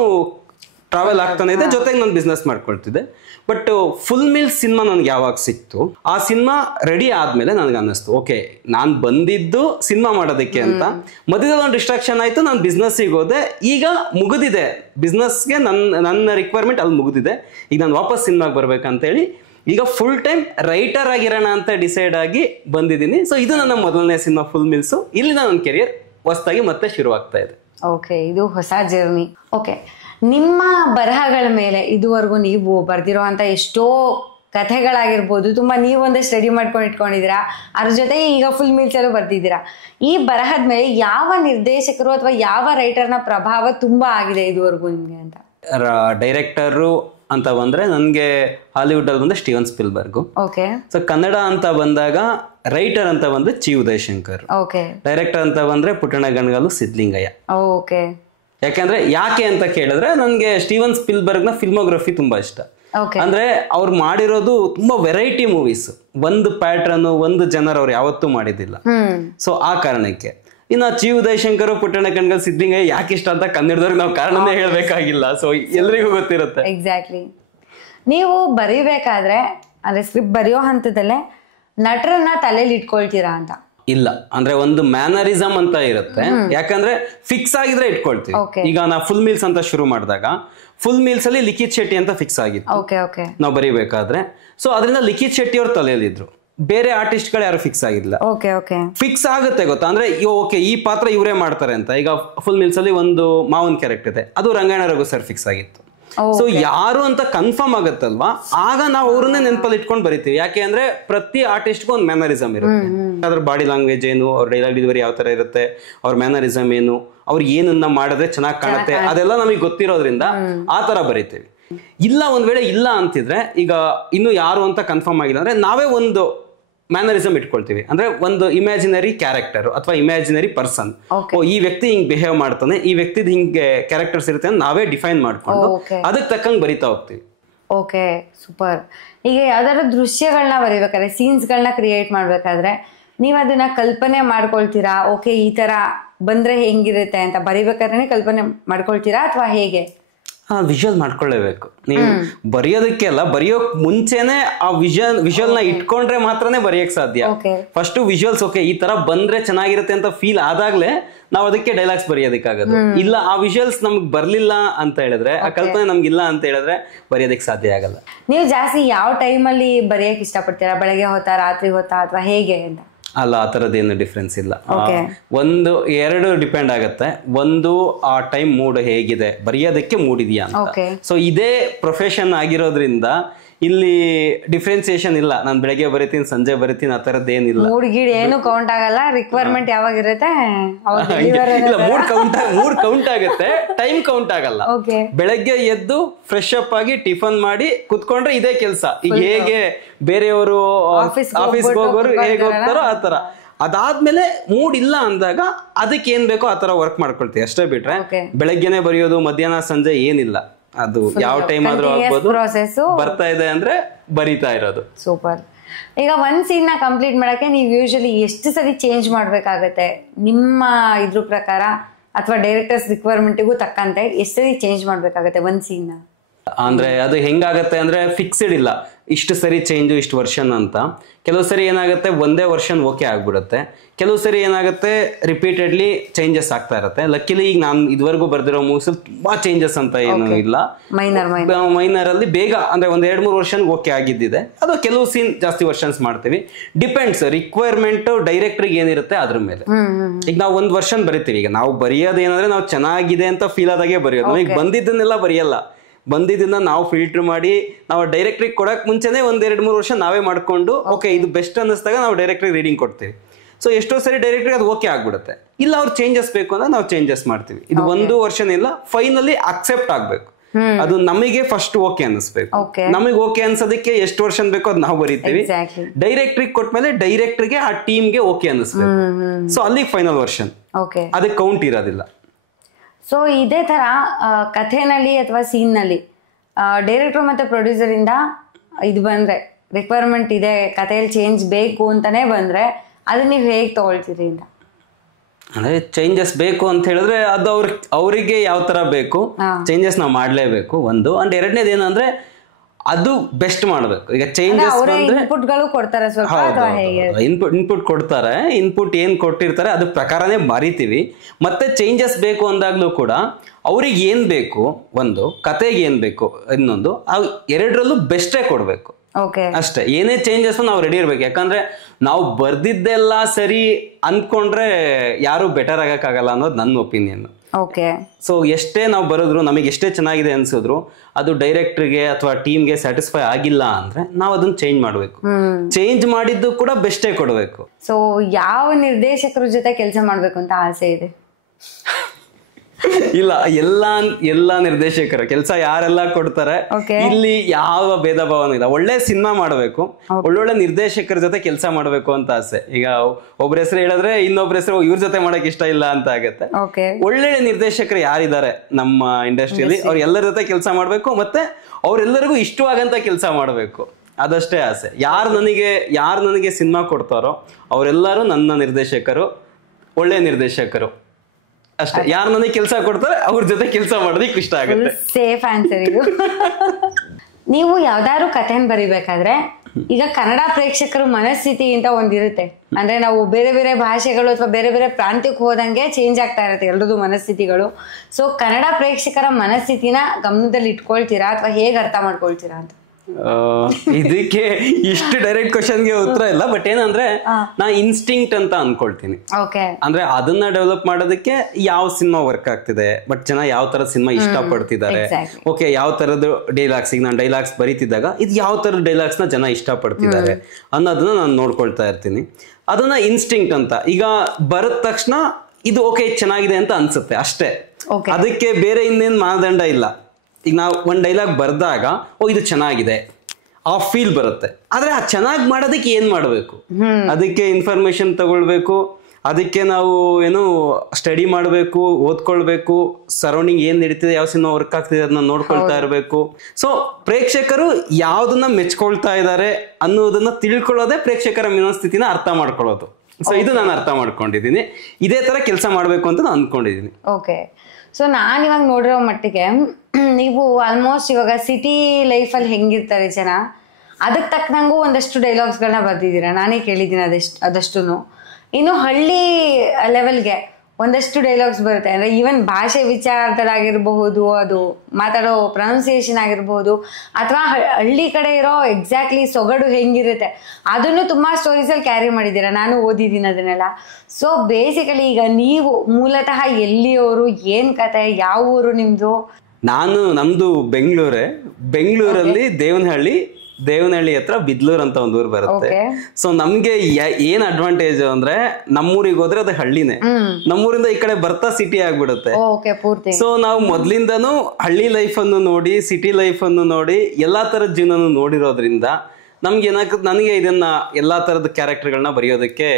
ಟ್ರಾವೆಲ್ ಆಗ್ತಾನೆ ಇದೆ, ಜೊತೆಗೆ ನಾನು ಬಿಸ್ನೆಸ್ ಮಾಡ್ಕೊಳ್ತಿದ್ದೆ. ಬಟ್ ಫುಲ್ ಮಿಲ್ ಸಿನಿಮಾ ನನ್ಗೆ ಯಾವಾಗ ಸಿಕ್ತು, ಆ ಸಿನಿಮಾ ರೆಡಿ ಆದ್ಮೇಲೆ ನನಗೆ ಅನ್ನಿಸ್ತು ಓಕೆ ನಾನು ಬಂದಿದ್ದು ಸಿನಿಮಾ ಮಾಡೋದಕ್ಕೆ ಅಂತ. ಮಧ್ಯದಲ್ಲಿ ಒಂದು ಡಿಸ್ಟ್ರಾಕ್ಷನ್ ಆಯ್ತು, ನಾನು ಬಿಸ್ನೆಸ್ಸಿಗೆ ಹೋದೆ. ಈಗ ಮುಗಿದಿದೆ ಬಿಸ್ನೆಸ್ಗೆ ನನ್ನ ರಿಕ್ವೈರ್ಮೆಂಟ್ ಅಲ್ಲಿ ಮುಗಿದಿದೆ. ಈಗ ನಾನು ವಾಪಸ್ ಸಿನಿಮಾಗೆ ಬರ್ಬೇಕಂತೇಳಿ ಈಗ ಫುಲ್ ಟೈಮ್ ರೈಟರ್ ಆಗಿರೋಣ ಅಂತ ಡಿಸೈಡ್ ಆಗಿ ಬಂದಿದ್ದೀನಿ. ಸೊ ಇದು ನನ್ನ ಮೊದಲನೇ ಸಿನಿಮಾ ಫುಲ್ ಮಿಲ್ಸು. ಇಲ್ಲಿ ನನ್ನ ಕೆರಿಯರ್ ಹೊಸದಾಗಿ ಮತ್ತೆ ಶುರು ಆಗ್ತಾ ಇದೆ. ಓಕೆ, ಇದು ಹೊಸ ಜರ್ನಿ. ಓಕೆ, ನಿಮ್ಮ ಬರಹಗಳ ಮೇಲೆ ಇದುವರೆಗೂ ನೀವು ಬರ್ದಿರೋಂಥ ಎಷ್ಟೋ ಕಥೆಗಳಾಗಿರ್ಬೋದು, ತುಂಬ ನೀವೊಂದಷ್ಟು ರೆಡಿ ಮಾಡ್ಕೊಂಡು ಇಟ್ಕೊಂಡಿದ್ದೀರಾ. ಅದ್ರ ಜೊತೆಗೆ ಈಗ ಫುಲ್ ಮಿಲ್ಸಲ್ಲೂ ಬರ್ದಿದ್ದೀರಾ. ಈ ಬರಹದ ಮೇಲೆ ಯಾವ ನಿರ್ದೇಶಕರು ಅಥವಾ ಯಾವ ರೈಟರ್ನ ಪ್ರಭಾವ ತುಂಬಾ ಆಗಿದೆ ಇದುವರೆಗೂ ನಿಮಗೆ ಅಂತ? ಡೈರೆಕ್ಟರು ಅಂತ ಬಂದ್ರೆ ನನಗೆ ಹಾಲಿವುಡ್ ಅಲ್ಲಿ ಬಂದ್ರೆ Steven Spielberg. Okay. So Kannada ಅಂತ ಬಂದಾಗ ರೈಟರ್ ಅಂತ ಬಂದ್ರೆ ಚಿ ಉದಯಶಂಕರ್. ಓಕೆ. ಡೈರೆಕ್ಟರ್ ಅಂತ ಬಂದ್ರೆ ಪುಟ್ಟಣ ಗಣಗಾಲು ಸಿದ್ಲಿಂಗಯ್ಯ. ಓಕೆ. ಯಾಕೆ ಅಂತ ಕೇಳಿದ್ರೆ ನನಗೆ ಸ್ಟೀವನ್ ಸ್ಪಿಲ್ಬರ್ಗ್ ನ ಫಿಲ್ಮೋಗ್ರಫಿ ತುಂಬಾ ಇಷ್ಟ. ಅಂದ್ರೆ ಅವ್ರು ಮಾಡಿರೋದು ತುಂಬಾ ವೆರೈಟಿ ಮೂವೀಸ್, ಒಂದು ಪ್ಯಾಟ್ರನ್, ಒಂದು ಜನರು ಅವ್ರು ಯಾವತ್ತೂ ಮಾಡಿದಿಲ್ಲ. ಸೊ ಆ ಕಾರಣಕ್ಕೆ. ಇನ್ನು ಚಿ ಉದಯಶಂಕರ್, ಪುಟ್ಟಣ ಕಣ್ಗಲ್, ಸಿದ್ಲಿಂಗಯ್ಯ ಯಾಕೆ ಇಷ್ಟ ಅಂತ ಕನ್ನಡದವ್ರಿಗೆ ನಾವು ಕಾರಣನೇ ಹೇಳ್ಬೇಕಾಗಿಲ್ಲ. ಸೊ ಎಲ್ರಿಗೂ ಗೊತ್ತಿರುತ್ತೆ. ಎಕ್ಸಾಕ್ಟ್ಲಿ. ನೀವು ಬರೀಬೇಕಾದ್ರೆ ಅಂದ್ರೆ ಸ್ಕ್ರಿಪ್ಟ್ ಬರೆಯೋ ಹಂತದಲ್ಲೇ ನಟರನ್ನ ತಲೆಯಲ್ಲಿ ಇಟ್ಕೊಳ್ತೀರಾ ಅಂತ? ಇಲ್ಲ, ಅಂದ್ರೆ ಒಂದು ಮ್ಯಾನರಿಸಮ್ ಅಂತ ಇರುತ್ತೆ. ಯಾಕಂದ್ರೆ ಫಿಕ್ಸ್ ಆಗಿದ್ರೆ ಇಟ್ಕೊಳ್ತೀವಿ. ಈಗ ನಾ ಫುಲ್ ಮೀಲ್ಸ್ ಅಂತ ಶುರು ಮಾಡಿದಾಗ ಫುಲ್ ಮೀಲ್ಸ್ ಅಲ್ಲಿ ಲಿಖಿತ್ ಶೆಟ್ಟಿ ಅಂತ ಫಿಕ್ಸ್ ಆಗಿತ್ತು ನಾವು ಬರೀಬೇಕಾದ್ರೆ. ಸೊ ಅದರಿಂದ ಲಿಖಿತ್ ಶೆಟ್ಟಿ ಅವ್ರ ತಲೆಯಲ್ಲಿದ್ರು, ಬೇರೆ ಆರ್ಟಿಸ್ಟ್ ಗಳು ಯಾರು ಫಿಕ್ಸ್ ಆಗಿಲ್ಲ. ಫಿಕ್ಸ್ ಆಗುತ್ತೆ ಗೊತ್ತಾ, ಅಂದ್ರೆ ಓಕೆ ಈ ಪಾತ್ರ ಇವರೇ ಮಾಡ್ತಾರೆ ಅಂತ. ಈಗ ಫುಲ್ ಮೀಲ್ಸ್ ಅಲ್ಲಿ ಒಂದು ಮಾವನ್ ಕ್ಯಾರೆಕ್ಟರ್ ಇದೆ, ಅದು ರಂಗಾಯಣ ರಘು ಸರ್ ಫಿಕ್ಸ್ ಆಗಿತ್ತು. ಸೊ ಯಾರು ಅಂತ ಕನ್ಫರ್ಮ್ ಆಗತ್ತಲ್ವಾ, ಆಗ ನಾವು ಅವ್ರನ್ನೇ ನೆನಪಲ್ಲಿ ಇಟ್ಕೊಂಡು ಬರಿತೀವಿ. ಯಾಕೆ ಅಂದ್ರೆ ಪ್ರತಿ ಆರ್ಟಿಸ್ಟ್ಗೂ ಒಂದು ಮ್ಯಾನರಿಸಮ್ ಇರುತ್ತೆ. ಅದ್ರ ಬಾಡಿ ಲ್ಯಾಂಗ್ವೇಜ್ ಏನು, ಅವ್ರ ಡೈಲಾಗ್ ಡೆಲಿವರಿ ಯಾವ ತರ ಇರುತ್ತೆ, ಅವ್ರ ಮ್ಯಾನರಿಸಮ್ ಏನು, ಅವ್ರು ಏನನ್ನ ಮಾಡಿದ್ರೆ ಚೆನ್ನಾಗಿ ಕಾಣುತ್ತೆ, ಅದೆಲ್ಲ ನಮಗೆ ಗೊತ್ತಿರೋದ್ರಿಂದ ಆ ತರ ಬರಿತೀವಿ. ಇಲ್ಲ ಒಂದ್ ವೇಳೆ ಇಲ್ಲ ಅಂತಿದ್ರೆ, ಈಗ ಇನ್ನು ಯಾರು ಅಂತ ಕನ್ಫರ್ಮ್ ಆಗಿಲ್ಲ ಅಂದ್ರೆ ನಾವೇ ಒಂದು ಮ್ಯಾನರಿಸಮ್ ಇಟ್ಕೊಳ್ತೀವಿ. ಅಂದ್ರೆ ಒಂದು ಇಮ್ಯಾಜಿನರಿ ಕ್ಯಾರೆಕ್ಟರ್ ಅಥವಾ ಇಮ್ಯಾಜಿನರಿ ಪರ್ಸನ್, ಈ ವ್ಯಕ್ತಿ ಹಿಂಗ್ ಬಿಹೇವ್ ಮಾಡ್ತಾನೆ, ಈ ವ್ಯಕ್ತಿದ್ ಹಿಂಗೆ ಕ್ಯಾರೆಕ್ಟರ್ಸ್ ಇರುತ್ತೆ ಅಂತ ನಾವೇ ಡಿಫೈನ್ ಮಾಡ್ಕೊಂಡು ಅದಕ್ಕೆ ತಕ್ಕಂಗೆ ಬರಿತಾ ಹೋಗ್ತೀವಿ. Okay, super. ಈಗ ಯಾವ್ದಾದ್ರು ದೃಶ್ಯಗಳನ್ನ ಬರಿಬೇಕಾದ್ರೆ, ಸೀನ್ಸ್ಗಳನ್ನ ಕ್ರಿಯೇಟ್ ಮಾಡ್ಬೇಕಾದ್ರೆ ನೀವ್ ಅದನ್ನ ಕಲ್ಪನೆ ಮಾಡ್ಕೊಳ್ತೀರಾ? ಓಕೆ ಈ ತರ ಬಂದ್ರೆ ಹೆಂಗಿರುತ್ತೆ ಅಂತ ಬರಿಬೇಕಾದ್ರೆ ಕಲ್ಪನೆ ಮಾಡ್ಕೊಳ್ತೀರಾ ಅಥವಾ ಹೇಗೆ? ವಿಜುವಲ್ ಮಾಡ್ಕೊಳ್ಳೇಬೇಕು. ನೀವು ಬರೆಯೋದಕ್ಕೆ ಅಲ್ಲ, ಬರೆಯೋಕ್ ಮುಂಚೆನೆ ಆ ವಿಜುವಲ್ ನ ಇಟ್ಕೊಂಡ್ರೆ ಮಾತ್ರನೇ ಬರೆಯಕ್ ಸಾಧ್ಯ. ಫಸ್ಟ್ ವಿಜುವಲ್ಸ್ ಓಕೆ ಈ ತರ ಬಂದ್ರೆ ಚೆನ್ನಾಗಿರುತ್ತೆ ಅಂತ ಫೀಲ್ ಆದಾಗ್ಲೇ ನಾವ್ ಅದಕ್ಕೆ ಡೈಲಾಗ್ಸ್ ಬರೆಯೋದಕ್ಕಾಗದು. ಇಲ್ಲ ಆ ವಿಜುವಲ್ಸ್ ನಮ್ಗೆ ಬರ್ಲಿಲ್ಲ ಅಂತ ಹೇಳಿದ್ರೆ, ಆ ಕಲ್ಪನೆ ನಮ್ಗಿಲ್ಲ ಅಂತ ಹೇಳಿದ್ರೆ ಬರೆಯೋದಕ್ಕೆ ಸಾಧ್ಯ ಆಗಲ್ಲ. ನೀವು ಜಾಸ್ತಿ ಯಾವ ಟೈಮಲ್ಲಿ ಬರೆಯಕ್ ಇಷ್ಟಪಡ್ತೀರಾ? ಬೆಳಗ್ಗೆ ಹೊತ್ತಾ, ರಾತ್ರಿ ಹೊತ್ತಾ ಅಥವಾ ಹೇಗೆ ಅಂತ? ಅಲ್ಲ, ಆ ತರದ್ದೇನು ಡಿಫ್ರೆನ್ಸ್ ಇಲ್ಲ. ಎರಡು ಡಿಪೆಂಡ್ ಆಗತ್ತೆ. ಒಂದು ಆ ಟೈಮ್ ಮೂಡ್ ಹೇಗಿದೆ, ಬರೆಯೋದಕ್ಕೆ ಮೂಡ್ ಇದೆಯಾ ಅಂತ. ಸೊ ಇದೇ ಪ್ರೊಫೆಷನ್ ಆಗಿರೋದ್ರಿಂದ ಇಲ್ಲಿ ಡಿಫ್ರೆನ್ಸಿಯೇಷನ್ ಇಲ್ಲ. ನಾನು ಬೆಳಗ್ಗೆ ಬರೀತೀನಿ, ಸಂಜೆ ಬರೀತೀನಿ, ಆ ತರದ್ದೇನಿಲ್ಲ. ಏನು ಕೌಂಟ್ ಆಗಲ್ಲ. ರಿಕ್ವೈರ್ಮೆಂಟ್ ಯಾವಾಗ ಇರುತ್ತೆ ಮೂಡ್ ಕೌಂಟ್ ಆಗುತ್ತೆ, ಟೈಮ್ ಕೌಂಟ್ ಆಗಲ್ಲ. ಬೆಳಗ್ಗೆ ಎದ್ದು ಫ್ರೆಶ್ ಅಪ್ ಆಗಿ ಟಿಫನ್ ಮಾಡಿ ಕುತ್ಕೊಂಡ್ರೆ ಇದೇ ಕೆಲಸ. ಈಗ ಹೇಗೆ ಬೇರೆಯವರು ಆಫೀಸ್ಗೆ ಹೋಗೋರು ಹೇಗೆ ಹೋಗ್ತಾರೋ ಆ ತರ. ಅದಾದ್ಮೇಲೆ ಮೂಡ್ ಇಲ್ಲ ಅಂದಾಗ ಅದಕ್ಕೆ ಏನ್ ಬೇಕೋ ಆ ತರ ವರ್ಕ್ ಮಾಡ್ಕೊಳ್ತೀವಿ ಅಷ್ಟೇ. ಬಿಟ್ರೆ ಬೆಳಗ್ಗೆನೆ ಬರೆಯೋದು, ಮಧ್ಯಾಹ್ನ ಸಂಜೆ ಏನಿಲ್ಲ. ಅದು ಯಾವ ಟೈಮ್ ಆದ್ರೂ ಆಗ್ಬೋದು. ಬರ್ತಾ ಇದೆ ಅಂದ್ರೆ ಬರಿತಾ ಇರೋದು. ಸೂಪರ್. ಈಗ ಒಂದ್ ಸೀನ್ ನ ಕಂಪ್ಲೀಟ್ ಮಾಡಕ್ಕೆ ನೀವು ಯೂಶಲಿ ಎಷ್ಟು ಸರಿ ಚೇಂಜ್ ಮಾಡ್ಬೇಕಾಗತ್ತೆ ನಿಮ್ಮ ಇದ್ರ ಪ್ರಕಾರ, ಅಥವಾ ಡೈರೆಕ್ಟರ್ಸ್ ರಿಕ್ವೈರ್ಮೆಂಟ್ಗೂ ತಕ್ಕಂತೆ ಎಷ್ಟು ಸರಿ ಚೇಂಜ್ ಮಾಡ್ಬೇಕಾಗತ್ತೆ ಒಂದ್ ಸೀನ್ ನ? ಅಂದ್ರೆ ಅದು ಹೆಂಗಾಗತ್ತೆ ಅಂದ್ರೆ ಫಿಕ್ಸ್ಡ್ ಇಲ್ಲ, ಇಷ್ಟು ಸರಿ ಚೇಂಜ್ ಇಷ್ಟು ವರ್ಷನ್ ಅಂತ. ಕೆಲವು ಸರಿ ಏನಾಗುತ್ತೆ ಒಂದೇ ವರ್ಷನ್ ಓಕೆ ಆಗ್ಬಿಡುತ್ತೆ. ಕೆಲವು ಸರಿ ಏನಾಗುತ್ತೆ ರಿಪೀಟೆಡ್ಲಿ ಚೇಂಜಸ್ ಆಗ್ತಾ ಇರುತ್ತೆ. ಲಕ್ಕಿಲಿ ಈಗ ನಾನು ಇದುವರೆಗೂ ಬರ್ದಿರೋ ಮೂವ್ಸ್ ತುಂಬಾ ಚೇಂಜಸ್ ಅಂತ ಏನು ಇಲ್ಲ. ಮೈನರ್ ಅಲ್ಲಿ ಬೇಗ ಅಂದ್ರೆ ಒಂದ್ 2-3 ವರ್ಷನ್ ಓಕೆ ಆಗಿದ್ದಿದೆ. ಅದು ಕೆಲವು ಸೀನ್ ಜಾಸ್ತಿ ವರ್ಷನ್ಸ್ ಮಾಡ್ತೀವಿ. ಡಿಪೆಂಡ್ಸ್ ರಿಕ್ವೈರ್ಮೆಂಟ್ ಡೈರೆಕ್ಟರ್ಗೆ ಏನಿರುತ್ತೆ ಅದ್ರ ಮೇಲೆ. ಈಗ ನಾವು ಒಂದ್ ವರ್ಷನ್ ಬರಿತೀವಿ. ಈಗ ನಾವು ಬರೆಯೋದು ಏನಂದ್ರೆ ನಾವು ಚೆನ್ನಾಗಿದೆ ಅಂತ ಫೀಲ್ ಆದಾಗೆ ಬರೆಯೋದು. ಈಗ ಬಂದಿದ್ದನ್ನೆಲ್ಲ ಬರೆಯಲ್ಲ. ಬಂದಿದ್ದನ್ನ ನಾವು ಫಿಲ್ಟರ್ ಮಾಡಿ ನಾವು ಡೈರೆಕ್ಟ್ರಿಗೆ ಕೊಡಕ್ ಮುಂಚೆನೆ 1-2-3 ವರ್ಷ ನಾವೇ ಮಾಡ್ಕೊಂಡು ಓಕೆ ಇದು ಬೆಸ್ಟ್ ಅನ್ನಿಸ್ದಾಗ ನಾವು ಡೈರೆಕ್ಟ್ರಿಗೆ ರೀಡಿಂಗ್ ಕೊಡ್ತೀವಿ. ಸೊ ಎಷ್ಟೋ ಸರಿ ಡೈರೆಕ್ಟ್ರಿಗೆ ಅದು ಓಕೆ ಆಗ್ಬಿಡುತ್ತೆ, ಇಲ್ಲ ಅವ್ರು ಚೇಂಜಸ್ ಬೇಕು ಅಂದ್ರೆ ನಾವು ಚೇಂಜಸ್ ಮಾಡ್ತೀವಿ. ಇದು 1 ವರ್ಷನೇ ಇಲ್ಲ, ಫೈನಲಿ ಅಕ್ಸೆಪ್ಟ್ ಆಗ್ಬೇಕು. ಅದು ನಮಗೆ ಫಸ್ಟ್ ಓಕೆ ಅನಿಸ್ಬೇಕು. ನಮಗೆ ಓಕೆ ಅನ್ಸೋದಕ್ಕೆ ಎಷ್ಟು ವರ್ಷ ಬೇಕೋ ಅದು ನಾವು ಬರೀತೀವಿ. ಡೈರೆಕ್ಟ್ರಿಗೆ ಕೊಟ್ಮೇಲೆ ಡೈರೆಕ್ಟ್ರಿಗೆ ಆ ಟೀಮ್ಗೆ ಓಕೆ ಅನಿಸ್ಬೇಕು. ಸೊ ಅಲ್ಲಿ ಫೈನಲ್ ವರ್ಷನ್, ಅದಕ್ಕೆ ಕೌಂಟ್ ಇರೋದಿಲ್ಲ. ಸೊ ಇದೇ ತರ ಕಥೆನಲ್ಲಿ ಅಥವಾ ಸೀನ್ ನಲ್ಲಿ ಡೈರೆಕ್ಟರ್ ಮತ್ತೆ ಪ್ರೊಡ್ಯೂಸರ್ ಇಂದ ಇದು ಬಂದ್ರೆ ರಿಕ್ವೈರ್ಮೆಂಟ್ ಇದೆ, ಕಥೆಯಲ್ಲಿ ಚೇಂಜ್ ಬೇಕು ಅಂತಾನೆ ಬಂದ್ರೆ ಅದನ್ನ ನೀವು ಹೇಗೆ ತಗೊಳ್ತೀರಿ ಅಂತ? ಅಂದ್ರೆ ಚೇಂಜಸ್ ಬೇಕು ಅಂತ ಹೇಳಿದ್ರೆ ಅದು ಅವರಿಗೆ ಯಾವ ತರ ಬೇಕು ಚೇಂಜಸ್ ನಾವು ಮಾಡ್ಲೇಬೇಕು ಒಂದು. ಅಂಡ್ ಎರಡನೇದು ಏನಂದ್ರೆ ಅದು ಬೆಸ್ಟ್ ಮಾಡ್ಬೇಕು. ಈಗ ಚೇಂಜಸ್ ಇನ್ಪುಟ್ ಕೊಡ್ತಾರೆ, ಇನ್ಪುಟ್ ಏನ್ ಕೊಟ್ಟಿರ್ತಾರೆ ಅದ್ರ ಪ್ರಕಾರನೇ ಬರಿತೀವಿ. ಮತ್ತೆ ಚೇಂಜಸ್ ಬೇಕು ಅಂದಾಗ್ಲೂ ಕೂಡ ಅವ್ರಿಗೆ ಏನ್ ಬೇಕು, ಒಂದು ಕತೆಗೆ ಏನ್ ಬೇಕು, ಇನ್ನೊಂದು ಎರಡರಲ್ಲೂ ಬೆಸ್ಟೇ ಕೊಡ್ಬೇಕು ಅಷ್ಟೇ. ಏನೇ ಚೇಂಜಸ್ ನಾವು ರೆಡಿ ಇರ್ಬೇಕು. ಯಾಕಂದ್ರೆ ನಾವು ಬರ್ದಿದ್ದೆಲ್ಲ ಸರಿ ಅಂದ್ಕೊಂಡ್ರೆ ಯಾರು ಬೆಟರ್ ಆಗಕ್ಕಾಗಲ್ಲ ಅನ್ನೋದು ನನ್ನ ಒಪಿನಿಯನ್. ಸೊ ಎಷ್ಟೇ ನಾವು ಬರೋದ್ರು, ನಮಗೆ ಎಷ್ಟೇ ಚೆನ್ನಾಗಿದೆ ಅನ್ಸಿದ್ರು, ಅದು ಡೈರೆಕ್ಟರ್ಗೆ ಅಥವಾ ಟೀಮ್ಗೆ ಸ್ಯಾಟಿಸ್ಫೈ ಆಗಿಲ್ಲ ಅಂದ್ರೆ ನಾವು ಅದನ್ನ ಚೇಂಜ್ ಮಾಡ್ಬೇಕು. ಚೇಂಜ್ ಮಾಡಿದ್ದು ಕೂಡ ಬೆಸ್ಟೇ ಕೊಡ್ಬೇಕು. ಸೊ ಯಾವ ನಿರ್ದೇಶಕರ ಜೊತೆ ಕೆಲಸ ಮಾಡ್ಬೇಕು ಅಂತ ಆಸೆ ಇದೆ? ಇಲ್ಲ, ಎಲ್ಲಾ ನಿರ್ದೇಶಕರ ಕೆಲಸ ಯಾರೆಲ್ಲ ಕೊಡ್ತಾರೆ, ಇಲ್ಲಿ ಯಾವ ಭೇದ ಭಾವನೂ ಇಲ್ಲ. ಒಳ್ಳೆ ಸಿನಿಮಾ ಮಾಡ್ಬೇಕು, ಒಳ್ಳೊಳ್ಳೆ ನಿರ್ದೇಶಕರ ಜೊತೆ ಕೆಲಸ ಮಾಡ್ಬೇಕು ಅಂತ ಆಸೆ. ಈಗ ಒಬ್ರ ಹೆಸರು ಹೇಳಿದ್ರೆ ಇನ್ನೊಬ್ರ ಹೆಸರು ಇವ್ರ ಜೊತೆ ಮಾಡಕ್ ಇಷ್ಟ ಇಲ್ಲ ಅಂತ ಆಗತ್ತೆ. ಒಳ್ಳೊಳ್ಳೆ ನಿರ್ದೇಶಕರು ಯಾರಿದ್ದಾರೆ ನಮ್ಮ ಇಂಡಸ್ಟ್ರಿಯಲ್ಲಿ ಅವ್ರ ಎಲ್ಲರ ಜೊತೆ ಕೆಲಸ ಮಾಡ್ಬೇಕು, ಮತ್ತೆ ಅವ್ರೆಲ್ಲರಿಗೂ ಇಷ್ಟವಾಗಂತ ಕೆಲಸ ಮಾಡ್ಬೇಕು, ಅದಷ್ಟೇ ಆಸೆ. ಯಾರು ನನಗೆ ಸಿನಿಮಾ ಕೊಡ್ತಾರೋ ಅವರೆಲ್ಲರೂ ನನ್ನ ನಿರ್ದೇಶಕರು, ಒಳ್ಳೆ ನಿರ್ದೇಶಕರು ಅಷ್ಟೇ. ಯಾರು ನನಗೆ ಕೆಲಸ ಕೊಡ್ತಾರೆ ಅವ್ರ ಜೊತೆ ಕೆಲಸ ಮಾಡೋದಕ್ಕೆ ಇಷ್ಟ ಆಗುತ್ತೆ. ಸೇಫ್ ಆನ್ಸರ್ ಇದು. ನೀವು ಯಾವ್ದಾದ್ರು ಕಥೆನ ಬರಿಬೇಕಾದ್ರೆ ಈಗ ಕನ್ನಡ ಪ್ರೇಕ್ಷಕರ ಮನಸ್ಥಿತಿ ಅಂತ ಒಂದಿರುತ್ತೆ. ಅಂದ್ರೆ ನಾವು ಬೇರೆ ಬೇರೆ ಭಾಷೆಗಳು ಅಥವಾ ಬೇರೆ ಬೇರೆ ಪ್ರಾಂತ್ಯಕ್ಕೆ ಹೋದಂಗೆ ಚೇಂಜ್ ಆಗ್ತಾ ಇರುತ್ತೆ ಎಲ್ರದ್ದು ಮನಸ್ಥಿತಿಗಳು. ಸೊ ಕನ್ನಡ ಪ್ರೇಕ್ಷಕರ ಮನಸ್ಥಿತಿನ ಗಮನದಲ್ಲಿ ಇಟ್ಕೊಳ್ತೀರಾ ಅಥವಾ ಹೇಗೆ ಅರ್ಥ ಮಾಡ್ಕೊಳ್ತೀರಾ ಅಂತ? ಇದಕ್ಕೆ ಇಷ್ಟು ಡೈರೆಕ್ಟ್ ಕ್ವಶನ್ಗೆ ಉತ್ತರ ಇಲ್ಲ. ಬಟ್ ಏನಂದ್ರೆ ನಾ ಇನ್ಸ್ಟಿಂಕ್ಟ್ ಅಂತ ಅನ್ಕೊಳ್ತೀನಿ. ಅಂದ್ರೆ ಅದನ್ನ ಡೆವಲಪ್ ಮಾಡೋದಕ್ಕೆ ಯಾವ ಸಿನಿಮಾ ವರ್ಕ್ ಆಗ್ತಿದೆ, ಬಟ್ ಜನ ಯಾವ ತರ ಸಿನಿಮಾ ಇಷ್ಟ ಪಡ್ತಿದ್ದಾರೆ, ಓಕೆ ಯಾವ ತರದ್ದು ಡೈಲಾಗ್ಸ್, ಈಗ ನಾನು ಡೈಲಾಗ್ಸ್ ಬರೀತಿದ್ದಾಗ ಇದು ಯಾವ ತರದ ಡೈಲಾಗ್ಸ್ ನ ಜನ ಇಷ್ಟ ಪಡ್ತಿದ್ದಾರೆ ಅನ್ನೋದನ್ನ ನಾನು ನೋಡ್ಕೊಳ್ತಾ ಇರ್ತೀನಿ. ಅದನ್ನ ಇನ್ಸ್ಟಿಂಕ್ಟ್ ಅಂತ. ಈಗ ಬರದ ತಕ್ಷಣ ಇದು ಓಕೆ ಚೆನ್ನಾಗಿದೆ ಅಂತ ಅನ್ಸುತ್ತೆ ಅಷ್ಟೇ. ಅದಕ್ಕೆ ಬೇರೆ ಇನ್ನೇನ್ ಮಾನದಂಡ ಇಲ್ಲ. ಈಗ ನಾವು ಒಂದ್ ಡೈಲಾಗ್ ಬರ್ದಾಗ ಇದು ಚೆನ್ನಾಗಿದೆ ಆ ಫೀಲ್ ಬರುತ್ತೆ. ಆದ್ರೆ ಆ ಚೆನ್ನಾಗಿ ಮಾಡೋದಕ್ಕೆ ಏನ್ ಮಾಡ್ಬೇಕು, ಅದಕ್ಕೆ ಇನ್ಫಾರ್ಮೇಶನ್ ತಗೊಳ್ಬೇಕು, ಅದಕ್ಕೆ ನಾವು ಏನು ಸ್ಟಡಿ ಮಾಡ್ಬೇಕು, ಓದ್ಕೊಳ್ಬೇಕು, ಸರೌಂಡಿಂಗ್ ಏನ್ ನಡೀತಿದೆ, ಯಾವ ಸಿನಿಮಾ ವರ್ಕ್ ಆಗ್ತಿದೆ ಅದನ್ನ ನೋಡ್ಕೊಳ್ತಾ ಇರ್ಬೇಕು. ಸೊ ಪ್ರೇಕ್ಷಕರು ಯಾವ್ದನ್ನ ಮೆಚ್ಕೊಳ್ತಾ ಇದ್ದಾರೆ ಅನ್ನೋದನ್ನ ತಿಳ್ಕೊಳ್ಳೋದೇ ಪ್ರೇಕ್ಷಕರ ಮನಸ್ಥಿತಿನ ಅರ್ಥ ಮಾಡ್ಕೊಳ್ಳೋದು. ಸೊ ಇದು ನಾನು ಅರ್ಥ ಮಾಡ್ಕೊಂಡಿದ್ದೀನಿ. ಇದೇ ತರ ಕೆಲಸ ಮಾಡ್ಬೇಕು ಅಂತ ನಾನು ಅನ್ಕೊಂಡಿದ್ದೀನಿ. ಸೊ ನಾನು ಇವಾಗ ನೋಡಿರೋ ಮಟ್ಟಿಗೆ ನೀವು ಆಲ್ಮೋಸ್ಟ್ ಇವಾಗ ಸಿಟಿ ಲೈಫಲ್ಲಿ ಹೆಂಗಿರ್ತಾರೆ ಜನ, ಅದಕ್ಕೆ ತಕ್ಕನಂಗೂ ಒಂದಷ್ಟು ಡೈಲಾಗ್ಸ್ಗಳನ್ನ ಬರ್ದಿದ್ದೀರಾ, ನಾನೇ ಕೇಳಿದ್ದೀನಿ ಅದಷ್ಟು. ಇನ್ನು ಹಳ್ಳಿ ಲೆವೆಲ್ಗೆ ಒಂದಷ್ಟು ಡೈಲಾಗ್ಸ್ ಬರುತ್ತೆ. ಅಂದರೆ ಈವನ್ ಭಾಷೆ ವಿಚಾರದಲ್ಲಾಗಿರಬಹುದು, ಅದು ಮಾತಾಡೋ ಪ್ರೊನೌನ್ಸಿಯೇಷನ್ ಆಗಿರ್ಬೋದು, ಅಥವಾ ಹಳ್ಳಿ ಕಡೆ ಇರೋ ಎಕ್ಸಾಕ್ಟ್ಲಿ ಸೊಗಡು ಹೆಂಗಿರುತ್ತೆ ಅದನ್ನು ತುಂಬ ಸ್ಟೋರೀಸಲ್ಲಿ ಕ್ಯಾರಿ ಮಾಡಿದ್ದೀರಾ, ನಾನು ಓದಿದ್ದೀನಿ ಅದನ್ನೆಲ್ಲ. ಸೊ ಬೇಸಿಕಲಿ ಈಗ ನೀವು ಮೂಲತಃ ಎಲ್ಲಿಯವರು, ಏನು ಕತೆ, ಯಾವ ಊರು ನಿಮ್ಮದು? ನಮ್ದು ಬೆಂಗಳೂರಲ್ಲಿ ದೇವನಹಳ್ಳಿ ಹತ್ರ ಬಿದ್ಲೂರ್ ಅಂತ ಒಂದು ಊರು ಬರುತ್ತೆ. ಸೊ ನಮ್ಗೆ ಏನ್ ಅಡ್ವಾಂಟೇಜ್ ಅಂದ್ರೆ ನಮ್ಮೂರಿಗೆ ಹೋದ್ರೆ ಅದು ಹಳ್ಳಿನೇ, ನಮ್ಮೂರಿಂದ ಈ ಕಡೆ ಬರ್ತಾ ಸಿಟಿ ಆಗ್ಬಿಡುತ್ತೆ. ಸೊ ನಾವು ಮೊದ್ಲಿಂದನೂ ಹಳ್ಳಿ ಲೈಫ್ ಅನ್ನು ನೋಡಿ, ಸಿಟಿ ಲೈಫ್ ಅನ್ನು ನೋಡಿ, ಎಲ್ಲಾ ತರದ ಜೀವನ ನೋಡಿರೋದ್ರಿಂದ ನನಗೆ ಇದನ್ನ ಎಲ್ಲಾ ತರದ ಕ್ಯಾರೆಕ್ಟರ್ಗಳನ್ನ ಬರೆಯೋದಕ್ಕೆ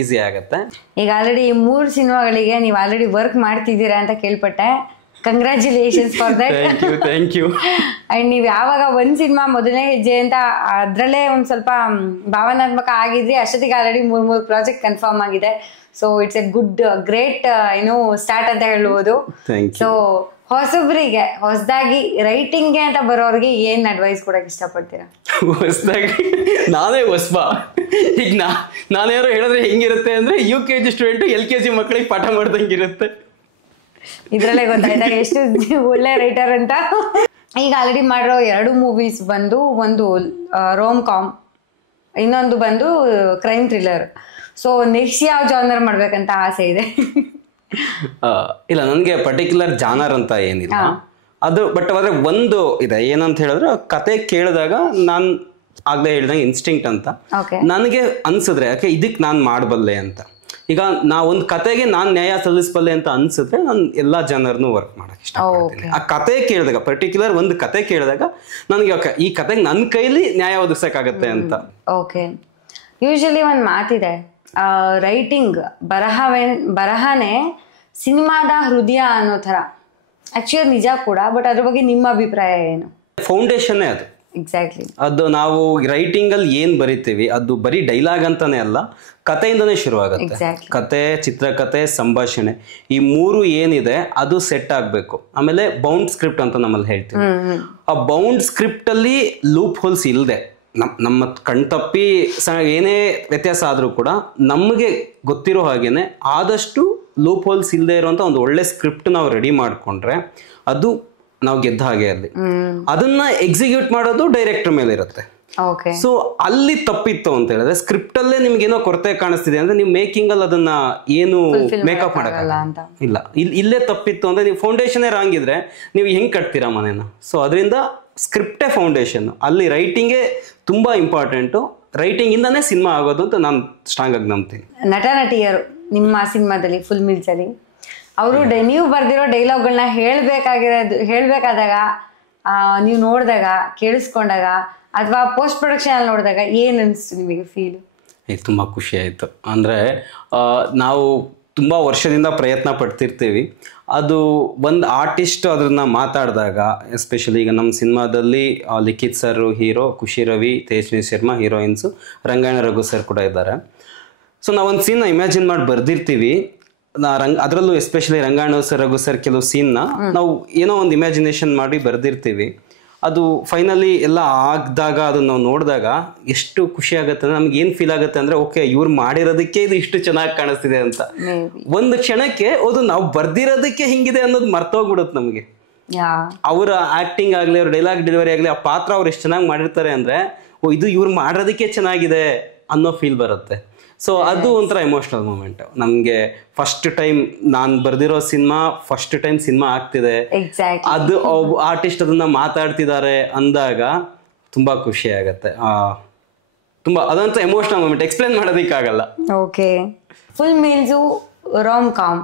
ಈಸಿ ಆಗತ್ತೆ. ಈಗ ಆಲ್ರೆಡಿ 3 ಸಿನಿಮಾಗಳಿಗೆ ನೀವು ಆಲ್ರೆಡಿ ವರ್ಕ್ ಮಾಡ್ತಿದ್ದೀರಾ ಅಂತ ಕೇಳ್ಪಟ್ಟೆ. Congratulations for that. Thank you. And ನೀವು ಯಾವಾಗ ಒಂದ್ ಸಿನಿಮಾ ಮೊದಲನೇ ಹೆಜ್ಜೆ ಅಂತ ಅದ್ರಲ್ಲೇ ಒಂದ್ ಸ್ವಲ್ಪ ಭಾವನಾತ್ಮಕ ಆಗಿದ್ರಿ, ಅಷ್ಟೊತ್ತಿಗೆ ಆಲ್ರೆಡಿ 3 ಪ್ರಾಜೆಕ್ಟ್ ಕನ್ಫರ್ಮ್ ಆಗಿದೆ. So it's A good great start ಅಂತ ಹೇಳ್ಬೋದು. ಸೊ ಹೊಸಬ್ರಿಗೆ, ಹೊಸದಾಗಿ ರೈಟಿಂಗ್ಗೆ ಅಂತ ಬರೋರಿಗೆ ಏನ್ ಅಡ್ವೈಸ್ ಕೊಡಕ್ ಇಷ್ಟಪಡ್ತೀರಾ? ಹೊಸದಾಗಿ ನಾನೇ ಹೊಸಬ. ಈಗ ನಾನೇನಾರು ಹೇಳಿದ್ರೆ ಹೆಂಗಿರುತ್ತೆ ಅಂದ್ರೆ UKG ಸ್ಟೂಡೆಂಟ್ LKG ಮಕ್ಕಳಿಗೆ ಪಾಠ ಮಾಡ್ದಂಗಿರುತ್ತೆ. ಇದ್ರಲ್ಲೇ ಗೊತ್ತಾಯ್ತಾ ಎಷ್ಟು ಒಳ್ಳೆ ರೈಟರ್ ಅಂತ. ಈಗ ಆಲ್ರೆಡಿ ಮಾಡಿರೋ 2 ಮೂವೀಸ್ ಬಂದು, ಒಂದು ರೋಮ್ ಕಾಮ್, ಇನ್ನೊಂದು ಬಂದು ಕ್ರೈಮ್ ಥ್ರಿಲ್ಲರ್. ಸೊ ನೆಕ್ಸ್ಟ್ ಯಾವ ಜಾನರ್ ಮಾಡ್ಬೇಕಂತ ಆಸೆ ಇದೆ? ಇಲ್ಲ, ನನ್ಗೆ ಪರ್ಟಿಕ್ಯುಲರ್ ಜಾನರ್ ಅಂತ ಏನಿಲ್ಲ. ಅದು ಬಟ್ ಆದ್ರೆ ಒಂದು ಇದೆ ಏನಂತ ಹೇಳಿದ್ರೆ ಕತೆ ಕೇಳಿದಾಗ ನಾನ್ ಆಗ್ಲೇ ಹೇಳಿದಂಗೆ ಇನ್ಸ್ಟಿಂಕ್ಟ್ ಅಂತ ನನಗೆ ಅನ್ಸಿದ್ರೆ ಯಾಕೆ ಇದಕ್ ನಾನ್ ಮಾಡಬಲ್ಲೆ ಅಂತ. ಈಗ ನಾ ಒಂದು ಕತೆಗೆ ನಾನ್ ನ್ಯಾಯ ಸಲ್ಲಿಸಬಲ್ಲೆ ಅಂತ ಅನ್ಸಿದ್ರೆ ನಾನು ಎಲ್ಲಾ ಜನರನ್ನು ವರ್ಕ್ ಮಾಡಕ್ ಇಷ್ಟಪಡ್ತೀನಿ. ಆ ಕತೆ ಕೇಳಿದಾಗ ಪರ್ಟಿಕ್ಯುಲರ್ ಒಂದು ಕತೆ ಕೇಳಿದಾಗ ನನಗೆ ಈ ಕತೆಗೆ ನನ್ನ ಕೈಲಿ ನ್ಯಾಯ ಒದಗಿಸಕ್ಕಾಗತ್ತೆ ಅಂತ. ಓಕೆ, ಯೂಶಲಿ ಒಂದ್ ಮಾತಿದೆ, ರೈಟಿಂಗ್ ಬರಹನೇ ಸಿನಿಮಾದ ಹೃದಯ ಅನ್ನೋ ತರ. ಆಕ್ಚುಲಿ ನಿಜ ಕೂಡ, ಬಟ್ ಅದ್ರ ಬಗ್ಗೆ ನಿಮ್ಮ ಅಭಿಪ್ರಾಯ ಏನು? ಫೌಂಡೇಶನ್ ಅದು. ಎಕ್ಸಾಕ್ಟ್ಲಿ. ಅದು ನಾವು ರೈಟಿಂಗ್ ಅಲ್ಲಿ ಏನ್ ಬರಿತೀವಿ ಅದು ಬರೀ ಡೈಲಾಗ್ ಅಂತಾನೆ ಅಲ್ಲ, ಕಥೆಯಿಂದನೇ ಶುರು ಆಗುತ್ತೆ. ಕತೆ, ಚಿತ್ರಕಥೆ, ಸಂಭಾಷಣೆ, ಈ ಮೂರು ಏನಿದೆ ಅದು ಸೆಟ್ ಆಗ್ಬೇಕು. ಆಮೇಲೆ ಬೌಂಡ್ ಸ್ಕ್ರಿಪ್ಟ್ ಅಂತ ನಮ್ಮಲ್ಲಿ ಹೇಳ್ತೀವಿ. ಆ ಬೌಂಡ್ ಸ್ಕ್ರಿಪ್ಟ್ ಅಲ್ಲಿ ಲೂಪ್ ಹೋಲ್ಸ್ ಇಲ್ಲದೆ ನಮ್ಮ ಕಣ್ತಪ್ಪಿ ಏನೇ ವ್ಯತ್ಯಾಸ ಆದ್ರೂ ಕೂಡ ನಮಗೆ ಗೊತ್ತಿರೋ ಹಾಗೇನೆ ಆದಷ್ಟು ಲೂಪ್ ಹೋಲ್ಸ್ ಇಲ್ಲದೆ ಇರುವಂತ ಒಂದು ಒಳ್ಳೆ ಸ್ಕ್ರಿಪ್ಟ್ ನಾವು ರೆಡಿ ಮಾಡ್ಕೊಂಡ್ರೆ ಅದು ನಾವು ಗೆದ್ದ ಹಾಗೆ. ಅಲ್ಲಿ ಅದನ್ನ ಎಕ್ಸಿಕ್ಯೂಟ್ ಮಾಡೋದು ಡೈರೆಕ್ಟರ್ ಮೇಲೆ ಇರುತ್ತೆ. ಸೊ ಅಲ್ಲಿ ತಪ್ಪಿತ್ತು ಅಂತ ಹೇಳಿದ್ರೆ ಸ್ಕ್ರಿಪ್ಟ್ ಅಲ್ಲೇ ನಿಮ್ಗೆ ಏನೋ ಕೊರತೆ ಕಾಣಿಸ್ತಿದೆ ಅಂದ್ರೆ ನೀವು ಮೇಕಿಂಗ್ ಅಲ್ಲಿ ಅದನ್ನ ಏನು ಮೇಕಪ್ ಮಾಡಲ್ಲ ಇಲ್ಲ. ಇಲ್ಲೇ ತಪ್ಪಿತ್ತು ಅಂದ್ರೆ ನೀವು ಫೌಂಡೇಶನ್ ರಾಂಗ್ ಇದ್ರೆ ನೀವು ಹೆಂಗ್ ಕಟ್ತೀರಾ ಮನೇನ? ಸೊ ಅದರಿಂದ ಸ್ಕ್ರಿಪ್ಟೇ ಫೌಂಡೇಶನ್. ಅಲ್ಲಿ ರೈಟಿಂಗೇ ತುಂಬಾ ಇಂಪಾರ್ಟೆಂಟು. ರೈಟಿಂಗ್ ಇಂದಾನೇ ಸಿನಿಮಾ ಆಗೋದು ಅಂತ ನಾನು ಸ್ಟ್ರಾಂಗ್ ಆಗಿ ನಂಬ್ತೀನಿ. ನಟ ನಟಿಯರು ನಿಮ್ಮ ಸಿನಿಮಾದಲ್ಲಿ ಫುಲ್ ಮಿಲ್ಸ್ ಅಲ್ಲಿ ಅವರು ನೀವು ಬರ್ದಿರೋ ಡೈಲಾಗ್ಗಳನ್ನ ಹೇಳ್ಬೇಕಾದಾಗ ನೀವು ನೋಡಿದಾಗ, ಕೇಳಿಸ್ಕೊಂಡಾಗ ಅಥವಾ ಪೋಸ್ಟ್ ಪ್ರೊಡಕ್ಷನ್ ಅಲ್ಲಿ ನೋಡಿದಾಗ ಏನ್ ಅನಿಸ್ತು ನಿಮಗೆ ಫೀಲ್? ತುಂಬಾ ಖುಷಿ ಆಯ್ತು. ಅಂದ್ರೆ ನಾವು ತುಂಬಾ ವರ್ಷದಿಂದ ಪ್ರಯತ್ನ ಪಡ್ತಿರ್ತೀವಿ. ಅದು ಒಂದು ಆರ್ಟಿಸ್ಟ್ ಅದನ್ನ ಮಾತಾಡಿದಾಗ, ಎಸ್ಪೆಷಲಿ ಈಗ ನಮ್ಮ ಸಿನಿಮಾದಲ್ಲಿ ಲಿಖಿತ್ ಸರ್ ಹೀರೋ, ಖುಷಿ ರವಿ, ತೇಜಸ್ವಿ ಶರ್ಮಾ ಹೀರೋಯಿನ್ಸು, ರಂಗಾಯಣ ರಘು ಸರ್ ಕೂಡ ಇದ್ದಾರೆ. ಸೊ ನಾವೊಂದು ಸೀನ್ ಇಮ್ಯಾಜಿನ್ ಮಾಡಿ ಬರ್ದಿರ್ತೀವಿ. ಅದರಲ್ಲೂ especially Rangayana sir, Raghu sir ಕೆಲವು ಸೀನ್ನ ನಾವು ಏನೋ ಒಂದು ಇಮ್ಯಾಜಿನೇಷನ್ ಮಾಡಿ ಬರ್ದಿರ್ತೀವಿ. ಅದು ಫೈನಲಿ ಎಲ್ಲ ಆಗ್ದಾಗ ಅದನ್ನ ನಾವು ನೋಡಿದಾಗ ಎಷ್ಟು ಖುಷಿ ಆಗುತ್ತೆ ಅಂದ್ರೆ ನಮ್ಗೆ ಏನ್ ಫೀಲ್ ಆಗುತ್ತೆ ಅಂದ್ರೆ ಓಕೆ ಇವ್ರು ಮಾಡಿರೋದಕ್ಕೆ ಇದು ಇಷ್ಟು ಚೆನ್ನಾಗಿ ಕಾಣಿಸ್ತಿದೆ ಅಂತ. ಒಂದು ಕ್ಷಣಕ್ಕೆ ಅದು ನಾವು ಬರ್ದಿರೋದಕ್ಕೆ ಹಿಂಗಿದೆ ಅನ್ನೋದು ಮರ್ತೋಗ್ಬಿಡುತ್ತೆ ನಮ್ಗೆ. ಅವರ ಆಕ್ಟಿಂಗ್ ಆಗ್ಲಿ, ಅವ್ರ ಡೈಲಾಗ್ ಡೆಲಿವರಿ ಆಗ್ಲಿ, ಆ ಪಾತ್ರ ಅವ್ರು ಎಷ್ಟು ಚೆನ್ನಾಗಿ ಮಾಡಿರ್ತಾರೆ ಅಂದ್ರೆ ಓ ಇದು ಇವ್ರು ಮಾಡೋದಕ್ಕೆ ಚೆನ್ನಾಗಿದೆ ಅನ್ನೋ ಫೀಲ್ ಬರುತ್ತೆ. ಸೊ ಅದು ಒಂಥರ ಎಮೋಷನಲ್ ಮೂಮೆಂಟ್ ನಮ್ಗೆ. ಫಸ್ಟ್ ಟೈಮ್ ನಾನ್ ಬರ್ದಿರೋ ಫಸ್ಟ್ ಟೈಮ್ ಸಿನಿಮಾ ಆಗ್ತಿದೆ, ಅದು ಆರ್ಟಿಸ್ಟ್ ಅದನ್ನ ಮಾತಾಡ್ತಿದ್ದಾರೆ ಅಂದಾಗ ತುಂಬಾ ಖುಷಿ ಆಗತ್ತೆ. ತುಂಬಾ ಅದಂತ ಎಮೋಷನಲ್ ಮೂಮೆಂಟ್, ಎಕ್ಸ್ಪ್ಲೇನ್ ಮಾಡೋದಕ್ಕಾಗಲ್ಲ. Okay, full meals rom com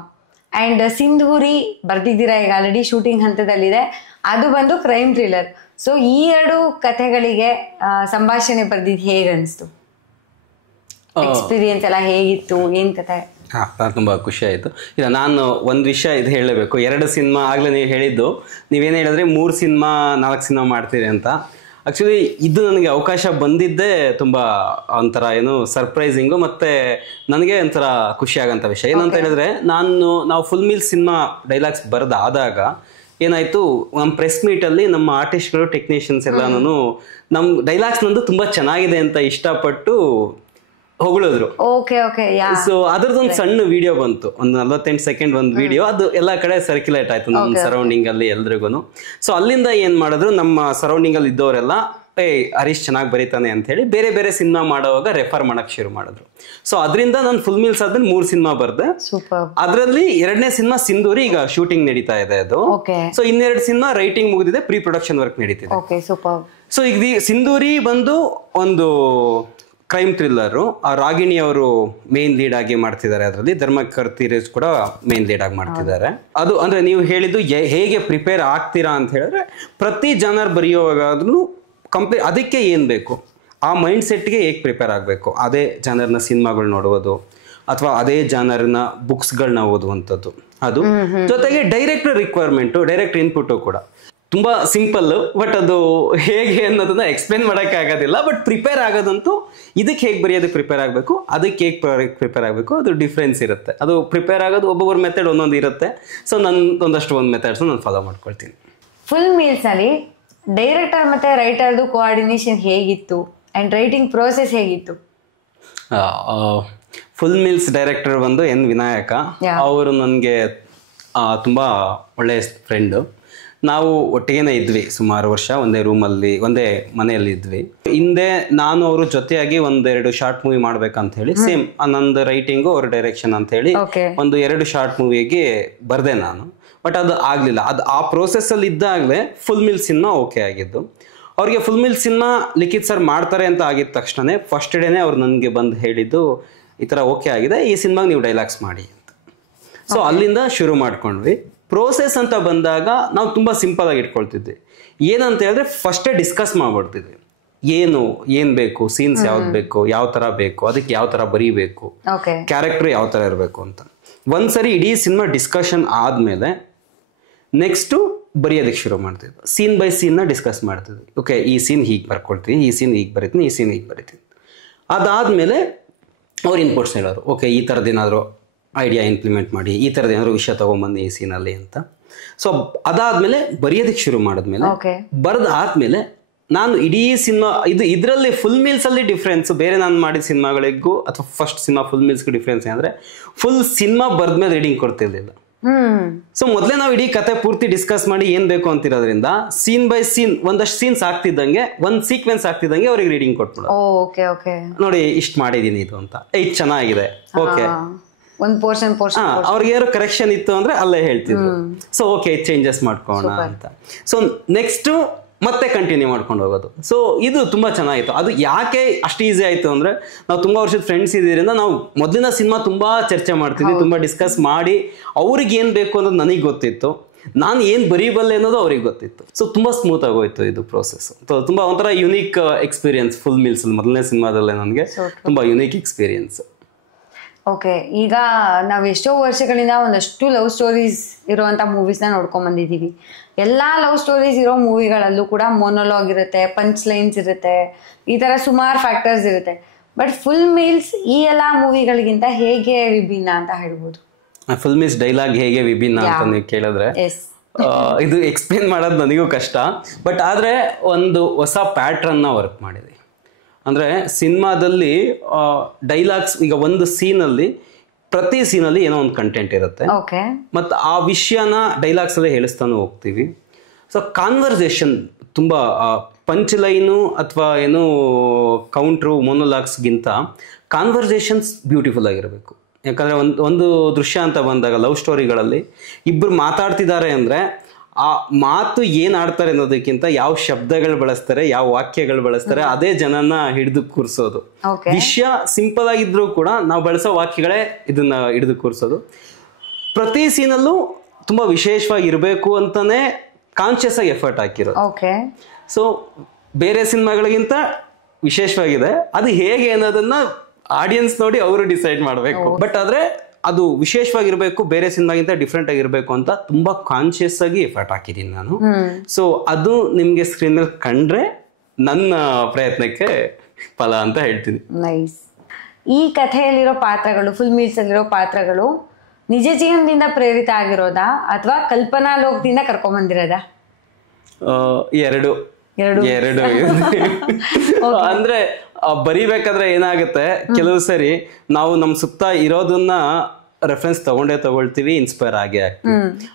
and Sindhuri ಬರ್ದಿದ್ದೀರಾ, ಈಗ ಆಲ್ರೆಡಿ ಶೂಟಿಂಗ್ ಹಂತದಲ್ಲಿದೆ. ಅದು ಬಂದು ಕ್ರೈಮ್ ಥ್ರಿಲ್ಲರ್. ಸೊ ಈ ಎರಡು ಕಥೆಗಳಿಗೆ ಸಂಭಾಷಣೆ ಬರ್ದಿದ್ದು ಹೇಗೆ ಅನಿಸ್ತು? ಎಕ್ಸ್ಪೀರಿಯನ್ಸ್ ಎಲ್ಲ ಹೇಗಿತ್ತು, ಏನ್ ಕತೆ? ತುಂಬಾ ಖುಷಿ ಆಯ್ತು. ಇಲ್ಲ, ನಾನು ಒಂದ್ ವಿಷಯ ಇದು ಹೇಳಬೇಕು. 2 ಸಿನಿಮಾ ಆಗ್ಲೇ ನೀವು ಹೇಳಿದ್ದು, ನೀವೇನು ಹೇಳಿದ್ರೆ 3 ಸಿನಿಮಾ 4 ಸಿನಿಮಾ ಮಾಡ್ತೀರಿ ಅಂತ. ಆಕ್ಚುಲಿ ಇದು ನನಗೆ ಅವಕಾಶ ಬಂದಿದ್ದೇ ತುಂಬಾ ಒಂಥರ ಏನು ಸರ್ಪ್ರೈಸಿಂಗು, ಮತ್ತೆ ನನಗೆ ಒಂಥರ ಖುಷಿ ಆಗಂತ ವಿಷಯ. ಏನಂತ ಹೇಳಿದ್ರೆ ನಾವು ಫುಲ್ ಮೀಲ್ ಸಿನಿಮಾ ಡೈಲಾಗ್ಸ್ ಬರೆದಾದಾಗ ಏನಾಯ್ತು, ನಮ್ಮ ಪ್ರೆಸ್ ಮೀಟ್ ಅಲ್ಲಿ ನಮ್ಮ ಆರ್ಟಿಸ್ಟ್ಗಳು, ಟೆಕ್ನಿಷಿಯನ್ಸ್ ಎಲ್ಲಾನು ನಮ್ ಡೈಲಾಗ್ಸ್ ನಂದು ತುಂಬಾ ಚೆನ್ನಾಗಿದೆ ಅಂತ ಇಷ್ಟಪಟ್ಟು ಹೊಗಳಿದ್ರು. ಸೊ ಅದ್ರದ್ದೊಂದು ಸಣ್ಣ ವಿಡಿಯೋ ಬಂತು, ಒಂದು 48 ಸೆಕೆಂಡ್ ಒಂದು ವಿಡಿಯೋ. ಅದು ಎಲ್ಲಾ ಕಡೆ ಸರ್ಕ್ಯುಲೇಟ್ ಆಯ್ತು ನಮ್ಮ ಸರೌಂಡಿಂಗ್ ಅಲ್ಲಿ ಎಲ್ರಿಗೂ. ಸೊ ಅಲ್ಲಿಂದ ಏನ್ ಮಾಡಿದ್ರು, ನಮ್ಮ ಸರೌಂಡಿಂಗ್ ಅಲ್ಲಿ ಇದ್ದವರೆಲ್ಲ ಹರೀಶ್ ಚೆನ್ನಾಗಿ ಬರೀತಾನೆ ಅಂತ ಹೇಳಿ ಬೇರೆ ಬೇರೆ ಸಿನಿಮಾ ಮಾಡೋವಾಗ ರೆಫರ್ ಮಾಡಕ್ ಶುರು ಮಾಡಿದ್ರು. ಸೊ ಅದರಿಂದ ನಾನು ಫುಲ್ ಮೀಲ್ಸ್ ಆದ್ಮೇಲೆ 3 ಸಿನಿಮಾ ಬರ್ದೆ. ಅದರಲ್ಲಿ 2ನೇ ಸಿನಿಮಾ ಸಿಂಧೂರಿ ಈಗ ಶೂಟಿಂಗ್ ನಡೀತಾ ಇದೆ ಅದು. ಸೊ 2 ಸಿನಿಮಾ ರೈಟಿಂಗ್ ಮುಗಿದಿದೆ, ಪ್ರೀ ಪ್ರೊಡಕ್ಷನ್ ವರ್ಕ್ ನಡೀತಿದೆ. ಸೊ ಈಗ ಸಿಂಧೂರಿ ಬಂದು ಒಂದು ಕ್ರೈಮ್ ಥ್ರಿಲ್ಲರ್. ರಾಗಿಣಿ ಅವರು ಮೇನ್ ಲೀಡ್ ಆಗಿ ಮಾಡ್ತಿದ್ದಾರೆ. ಅದರಲ್ಲಿ ಧರ್ಮಕರ್ ತೀರೇಜ್ ಕೂಡ ಮೇನ್ ಲೀಡ್ ಆಗಿ ಮಾಡ್ತಿದ್ದಾರೆ. ಅದು ಅಂದ್ರೆ ನೀವು ಹೇಳಿದ್ದು ಹೇಗೆ ಪ್ರಿಪೇರ್ ಆಗ್ತೀರಾ ಅಂತ ಹೇಳಿದ್ರೆ, ಪ್ರತಿ ಜನರ್ ಬರೆಯುವಾಗಾದ್ರೂ ಕಂಪ್ಲೀಟ್ ಅದಕ್ಕೆ ಏನ್ ಬೇಕು ಆ ಮೈಂಡ್ ಸೆಟ್ಗೆ ಹೇಗೆ ಪ್ರಿಪೇರ್ ಆಗಬೇಕು. ಅದೇ ಜಾನರ್ನ ಸಿನಿಮಾಗಳು ನೋಡುವುದು ಅಥವಾ ಅದೇ ಜಾನರ್ನ ಬುಕ್ಸ್ಗಳನ್ನ ಓದುವಂಥದ್ದು. ಅದು ಜೊತೆಗೆ ಡೈರೆಕ್ಟರ್ ರಿಕ್ವೈರ್ಮೆಂಟು, ಡೈರೆಕ್ಟರ್ ಇನ್ಪುಟ್ಟು ಕೂಡ ತುಂಬಾ ಸಿಂಪಲ್. ಬಟ್ ಅದು ಹೇಗೆ ಅನ್ನೋದನ್ನ ಎಕ್ಸ್ಪ್ಲೇನ್ ಮಾಡಕ್ ಆಗೋದಿಲ್ಲ. ಬಟ್ ಪ್ರಿಪೇರ್ ಆಗೋದಂತೂ ಇದಕ್ಕೆ ಹೇಗೆ ಬರೆಯೋದಕ್ಕೆ ಪ್ರಿಪೇರ್ ಆಗಬೇಕು, ಅದಕ್ಕೆ ಹೇಗೆ ಪ್ರಿಪೇರ್ ಆಗಬೇಕು, ಅದು ಡಿಫ್ರೆನ್ಸ್ ಇರುತ್ತೆ. ಅದು ಪ್ರಿಪೇರ್ ಆಗೋದು ಒಬ್ಬೊಬ್ಬರ ಮೆಥಡ್ ಒಂದೊಂದು ಇರುತ್ತೆ. ಸೊ ಒಂದಷ್ಟು ಮೆಥಡ್ಸ್ ನಾನು ಫಾಲೋ ಮಾಡ್ಕೊಳ್ತೀನಿ. ಫುಲ್ ಮೀಲ್ಸ್ ಅಲ್ಲಿ ಡೈರೆಕ್ಟರ್ ಮತ್ತೆ ರೈಟರ್ದು ಕೋಆರ್ಡಿನೇಷನ್ ಹೇಗಿತ್ತು ಅಂಡ್ ರೈಟಿಂಗ್ ಪ್ರೋಸೆಸ್ ಹೇಗಿತ್ತು? ಫುಲ್ ಮೀಲ್ಸ್ ಡೈರೆಕ್ಟರ್ ಬಂದು ಎನ್ ವಿನಾಯಕ. ಅವರು ನನಗೆ ತುಂಬಾ ಒಳ್ಳೆಯ ಫ್ರೆಂಡು. ನಾವು ಒಟ್ಟಿಗೆನೇ ಇದ್ವಿ ಸುಮಾರು ವರ್ಷ, ಒಂದೇ ರೂಮಲ್ಲಿ, ಒಂದೇ ಮನೆಯಲ್ಲಿ ಇದ್ವಿ. ಹಿಂದೆ ನಾನು ಅವರು ಜೊತೆಯಾಗಿ 1-2 ಶಾರ್ಟ್ ಮೂವಿ ಮಾಡ್ಬೇಕಂತ ಹೇಳಿ, ಸೇಮ್ ನಂದು ರೈಟಿಂಗು ಅವ್ರ ಡೈರೆಕ್ಷನ್ ಅಂತ ಹೇಳಿ 1-2 ಶಾರ್ಟ್ ಮೂವಿಗೆ ಬರ್ದೆ ನಾನು. ಬಟ್ ಅದು ಆಗ್ಲಿಲ್ಲ. ಅದು ಆ ಪ್ರೋಸೆಸ್ ಅಲ್ಲಿ ಇದ್ದಾಗಲೇ ಫುಲ್ ಮಿಲ್ ಸಿನಿಮಾ ಓಕೆ ಆಗಿದ್ದು. ಅವ್ರಿಗೆ ಫುಲ್ ಮಿಲ್ ಸಿನಿಮಾ ಲಿಖಿತ್ ಸರ್ ಮಾಡ್ತಾರೆ ಅಂತ ಆಗಿದ ತಕ್ಷಣ ಫಸ್ಟ್ ಡೇನೆ ಅವ್ರು ನನಗೆ ಬಂದು ಹೇಳಿದ್ದು ಈ ಥರ ಓಕೆ ಆಗಿದೆ, ಈ ಸಿನಿಮಾಗೆ ನೀವು ಡೈಲಾಗ್ಸ್ ಮಾಡಿ ಅಂತ. ಸೊ ಅಲ್ಲಿಂದ ಶುರು ಮಾಡ್ಕೊಂಡ್ವಿ. ಪ್ರೋಸೆಸ್ ಅಂತ ಬಂದಾಗ ನಾವು ತುಂಬ ಸಿಂಪಲ್ ಆಗಿ ಇಟ್ಕೊಳ್ತಿದ್ವಿ. ಏನಂತ ಹೇಳಿದ್ರೆ ಫಸ್ಟೇ ಡಿಸ್ಕಸ್ ಮಾಡ್ಬಿಡ್ತಿದ್ವಿ, ಏನ್ ಬೇಕು, ಸೀನ್ಸ್ ಯಾವ್ದು ಬೇಕು, ಯಾವ ತರ ಬೇಕು, ಅದಕ್ಕೆ ಯಾವ ತರ ಬರೀಬೇಕು, ಕ್ಯಾರೆಕ್ಟರ್ ಯಾವ ತರ ಇರಬೇಕು ಅಂತ. ಒಂದ್ಸರಿ ಇಡೀ ಸಿನಿಮಾ ಡಿಸ್ಕಷನ್ ಆದ್ಮೇಲೆ ನೆಕ್ಸ್ಟ್ ಬರೆಯೋದಕ್ಕೆ ಶುರು ಮಾಡ್ತಿದ್ವಿ. ಸೀನ್ ಬೈ ಸೀನ್ ನ ಡಿಸ್ಕಸ್ ಮಾಡ್ತಿದ್ವಿ. ಓಕೆ, ಈ ಸೀನ್ ಹೀಗೆ ಬರ್ಕೊಳ್ತೀನಿ, ಈ ಸೀನ್ ಹೀಗೆ ಬರೀತೀನಿ, ಈ ಸೀನ್ ಹೀಗೆ ಬರೀತೀನಿ. ಅದಾದ್ಮೇಲೆ ಅವ್ರು ಇನ್ಪುಟ್ಸ್ ಹೇಳೋರು, ಓಕೆ ಈ ಥರದ್ದು ಏನಾದರೂ ಐಡಿಯಾ ಇಂಪ್ಲಿಮೆಂಟ್ ಮಾಡಿ, ಈ ಥರದ್ದು ಏನಾದ್ರು ವಿಷಯ ತೊಗೊಂಬಂದು ಈ ಸೀನಲ್ಲಿ ಅಂತ. ಸೊ ಅದಾದ್ಮೇಲೆ ಬರೆಯೋದಕ್ಕೆ ಶುರು ಮಾಡಿದ್ಮೇಲೆ ಬರೆದಾದ್ಮೇಲೆ ನಾನು ಇಡೀ ಸಿನಿಮಾ ಇದರಲ್ಲಿ ಫುಲ್ ಮೀಲ್ಸ್ ಅಲ್ಲಿ ಡಿಫ್ರೆನ್ಸ್ ಬೇರೆ ನಾನು ಮಾಡಿದ ಸಿನಿಮಾಗಳಿಗೂ ಅಥವಾ ಫಸ್ಟ್ ಸಿನಿಮಾ ಫುಲ್ ಮೀಲ್ಸ್ಗೂ ಡಿಫ್ರೆನ್ಸ್ ಅಂದ್ರೆ ಫುಲ್ ಸಿನಿಮಾ ಬರ್ದ್ಮೇಲೆ ರೀಡಿಂಗ್ ಕೊಡ್ತಿರ್ಲಿಲ್ಲ. ಸೊ ಮೊದಲೇ ನಾವು ಇಡೀ ಕತೆ ಪೂರ್ತಿ ಡಿಸ್ಕಸ್ ಮಾಡಿ ಏನ್ ಬೇಕು ಅಂತಿರೋದ್ರಿಂದ ಸೀನ್ ಬೈ ಸೀನ್ ಒಂದಷ್ಟು ಸೀನ್ಸ್ ಆಗ್ತಿದ್ದಂಗೆ ಒಂದ್ ಸೀಕ್ವೆನ್ಸ್ ಆಗ್ತಿದ್ದಂಗೆ ಅವ್ರಿಗೆ ರೀಡಿಂಗ್ ಕೊಟ್ಬಿಡೋದು. ನೋಡಿ ಇಷ್ಟು ಮಾಡಿದೀನಿ ಇದು ಅಂತ, ಇದು ಚೆನ್ನಾಗಿದೆ, ಓಕೆ ಅವ್ರಿಗೆ ಯಾರು ಕರೆಕ್ಷನ್ ಇತ್ತು ಅಂದ್ರೆ ಅಲ್ಲೇ ಹೇಳ್ತಿದ್ರು. ಸೊ ಓಕೆ ಚೇಂಜಸ್ ಮಾಡ್ಕೋಣ ಅಂತ. ಸೊ ನೆಕ್ಸ್ಟ್ ಮತ್ತೆ ಕಂಟಿನ್ಯೂ ಮಾಡ್ಕೊಂಡು ಹೋಗೋದು. ಸೊ ಇದು ತುಂಬಾ ಚೆನ್ನಾಗಿತ್ತು. ಅದು ಯಾಕೆ ಅಷ್ಟು ಈಸಿ ಆಯ್ತು ಅಂದ್ರೆ ನಾವು ತುಂಬಾ ವರ್ಷದ ಫ್ರೆಂಡ್ಸ್ ಇದರಿಂದ ನಾವು ಮೊದಲಿನ ಸಿನಿಮಾ ತುಂಬಾ ಚರ್ಚೆ ಮಾಡ್ತಿದ್ವಿ, ತುಂಬಾ ಡಿಸ್ಕಸ್ ಮಾಡಿ ಅವ್ರಿಗೆ ಏನ್ ಬೇಕು ಅನ್ನೋದು ನನಗೆ ಗೊತ್ತಿತ್ತು, ನಾನು ಏನ್ ಬರೀಬಲ್ಲೆ ಅನ್ನೋದು ಅವ್ರಿಗೆ ಗೊತ್ತಿತ್ತು. ಸೊ ತುಂಬಾ ಸ್ಮೂತ್ ಆಗೋಯ್ತು ಇದು ಪ್ರೋಸೆಸ್. ತುಂಬಾ ಒಂಥರ ಯುನೀಕ್ ಎಕ್ಸ್ಪೀರಿಯನ್ಸ್ ಫುಲ್ ಮೀಲ್ಸ್ ಮೊದಲನೇ ಸಿನಿಮಾದಲ್ಲೇ ನನಗೆ ತುಂಬಾ ಯುನೀಕ್ ಎಕ್ಸ್ಪೀರಿಯನ್ಸ್. ಓಕೆ, ಈಗ ನಾವು ಎಷ್ಟೋ ವರ್ಷಗಳಿಂದ ಒಂದಷ್ಟು ಲವ್ ಸ್ಟೋರೀಸ್ ಇರುವಂತ ಮೂವೀಸ್ನ ನೋಡ್ಕೊಂಡ್ ಬಂದಿದೀವಿ. ಎಲ್ಲಾ ಲವ್ ಸ್ಟೋರೀಸ್ ಇರೋ ಮೂವಿಗಳಲ್ಲೂ ಕೂಡ ಮೊನೋಲಾಗ್ ಇರುತ್ತೆ, ಪಂಚ್ ಲೈನ್ಸ್ ಇರುತ್ತೆ, ಈ ತರ ಸುಮಾರು ಫ್ಯಾಕ್ಟರ್ಸ್ ಇರುತ್ತೆ. ಬಟ್ ಫುಲ್ ಮೀಲ್ಸ್ ಈ ಎಲ್ಲಾ ಮೂವಿಗಳಿಗಿಂತ ಹೇಗೆ ವಿಭಿನ್ನ ಅಂತ ಹೇಳ್ಬೋದು? ಫುಲ್ ಮೀಲ್ಸ್ ಡೈಲಾಗ್ ಹೇಗೆ ವಿಭಿನ್ನ ಅಂತ ನೀವು ಕೇಳಿದ್ರೆ ಇದು ಎಕ್ಸ್ಪ್ಲೇನ್ ಮಾಡೋದು ನನಗೂ ಕಷ್ಟ. ಬಟ್ ಆದ್ರೆ ಒಂದು ಹೊಸ ಪ್ಯಾಟ್ರನ್ ನ ವರ್ಕ್ ಮಾಡಿದೆ. ಅಂದ್ರೆ ಸಿನಿಮಾದಲ್ಲಿ ಡೈಲಾಗ್ಸ್, ಈಗ ಒಂದು ಸೀನಲ್ಲಿ ಪ್ರತಿ ಸೀನಲ್ಲಿ ಏನೋ ಒಂದು ಕಂಟೆಂಟ್ ಇರುತ್ತೆ, ಮತ್ತು ಆ ವಿಷಯನ ಡೈಲಾಗ್ಸ್ ಅಲ್ಲೇ ಹೇಳಿಸ್ತಾನು ಹೋಗ್ತೀವಿ. ಸೊ ಕಾನ್ವರ್ಸೇಷನ್ ತುಂಬಾ ಪಂಚ್ ಲೈನು ಅಥವಾ ಏನು ಕೌಂಟ್ರು ಮೊನೋಲಾಗ್ಸ್ಗಿಂತ ಕಾನ್ವರ್ಸೇಷನ್ಸ್ ಬ್ಯೂಟಿಫುಲ್ ಆಗಿರಬೇಕು. ಯಾಕಂದ್ರೆ ಒಂದು ದೃಶ್ಯ ಅಂತ ಬಂದಾಗ ಲವ್ ಸ್ಟೋರಿಗಳಲ್ಲಿ ಇಬ್ಬರು ಮಾತಾಡ್ತಿದ್ದಾರೆ ಅಂದ್ರೆ ಆ ಮಾತು ಏನ್ ಆಡ್ತಾರೆ ಅನ್ನೋದಕ್ಕಿಂತ ಯಾವ ಶಬ್ದಗಳು ಬಳಸ್ತಾರೆ, ಯಾವ ವಾಕ್ಯಗಳು ಬಳಸ್ತಾರೆ, ಅದೇ ಜನನ ಹಿಡಿದು ಕೂರ್ಸೋದು. ವಿಷಯ ಸಿಂಪಲ್ ಆಗಿದ್ರು ಕೂಡ ನಾವು ಬಳಸೋ ವಾಕ್ಯಗಳೇ ಇದನ್ನ ಹಿಡಿದು ಕೂರ್ಸೋದು. ಪ್ರತಿ ಸೀನಲ್ಲೂ ತುಂಬಾ ವಿಶೇಷವಾಗಿ ಇರಬೇಕು ಅಂತಾನೆ ಕಾನ್ಶಿಯಸ್ ಆಗಿ ಎಫರ್ಟ್ ಹಾಕಿರೋದು. ಸೊ ಬೇರೆ ಸಿನಿಮಾಗಳಿಗಿಂತ ವಿಶೇಷವಾಗಿದೆ. ಅದು ಹೇಗೆ ಅನ್ನೋದನ್ನ ಆಡಿಯನ್ಸ್ ನೋಡಿ ಅವರು ಡಿಸೈಡ್ ಮಾಡಬೇಕು. ಬಟ್ ಆದ್ರೆ ಅದು ವಿಶೇಷವಾಗಿರ್ಬೇಕು, ಬೇರೆ ಸಿನಿಮಾಗಿಂತ ಡಿಫ್ರೆಂಟ್ ಆಗಿರ್ಬೇಕು ಅಂತ ತುಂಬಾ ಕಾನ್ಶಿಯಸ್ ಆಗಿ ಎಫರ್ಟ್ ಹಾಕಿದ್ದೀನಿ ನಾನು. ಸೊ ಅದು ನಿಮ್ಗೆ ಸ್ಕ್ರೀನ್ ಮೇಲೆ ಕಂಡ್ರೆ ನನ್ನ ಪ್ರಯತ್ನಕ್ಕೆ ಫಲ ಅಂತ ಹೇಳ್ತೀನಿ. ನೈಸ್. ಈ ಕಥೆಯಲ್ಲಿರೋ ಪಾತ್ರಗಳು, ಫುಲ್ ಮೀಲ್ಸ್ ಅಲ್ಲಿರೋ ಪಾತ್ರಗಳು ನಿಜ ಜೀವನದಿಂದ ಪ್ರೇರಿತ ಆಗಿರೋದಾ ಅಥವಾ ಕಲ್ಪನಾ ಲೋಕದಿಂದ ಕರ್ಕೊಂಡ್ ಬಂದಿರೋದಾ? ಎರಡು ಅಂದ್ರೆ ಬರಿಬೇಕಾದ್ರೆ ಏನಾಗುತ್ತೆ, ಕೆಲವು ಸರಿ ನಾವು ನಮ್ ಸುತ್ತ ಇರೋದನ್ನ ರೆಫರೆನ್ಸ್ ತಗೊಳ್ತೀವಿ, ಇನ್ಸ್ಪೈರ್ ಆಗೇ ಆಗ್ತೀವಿ.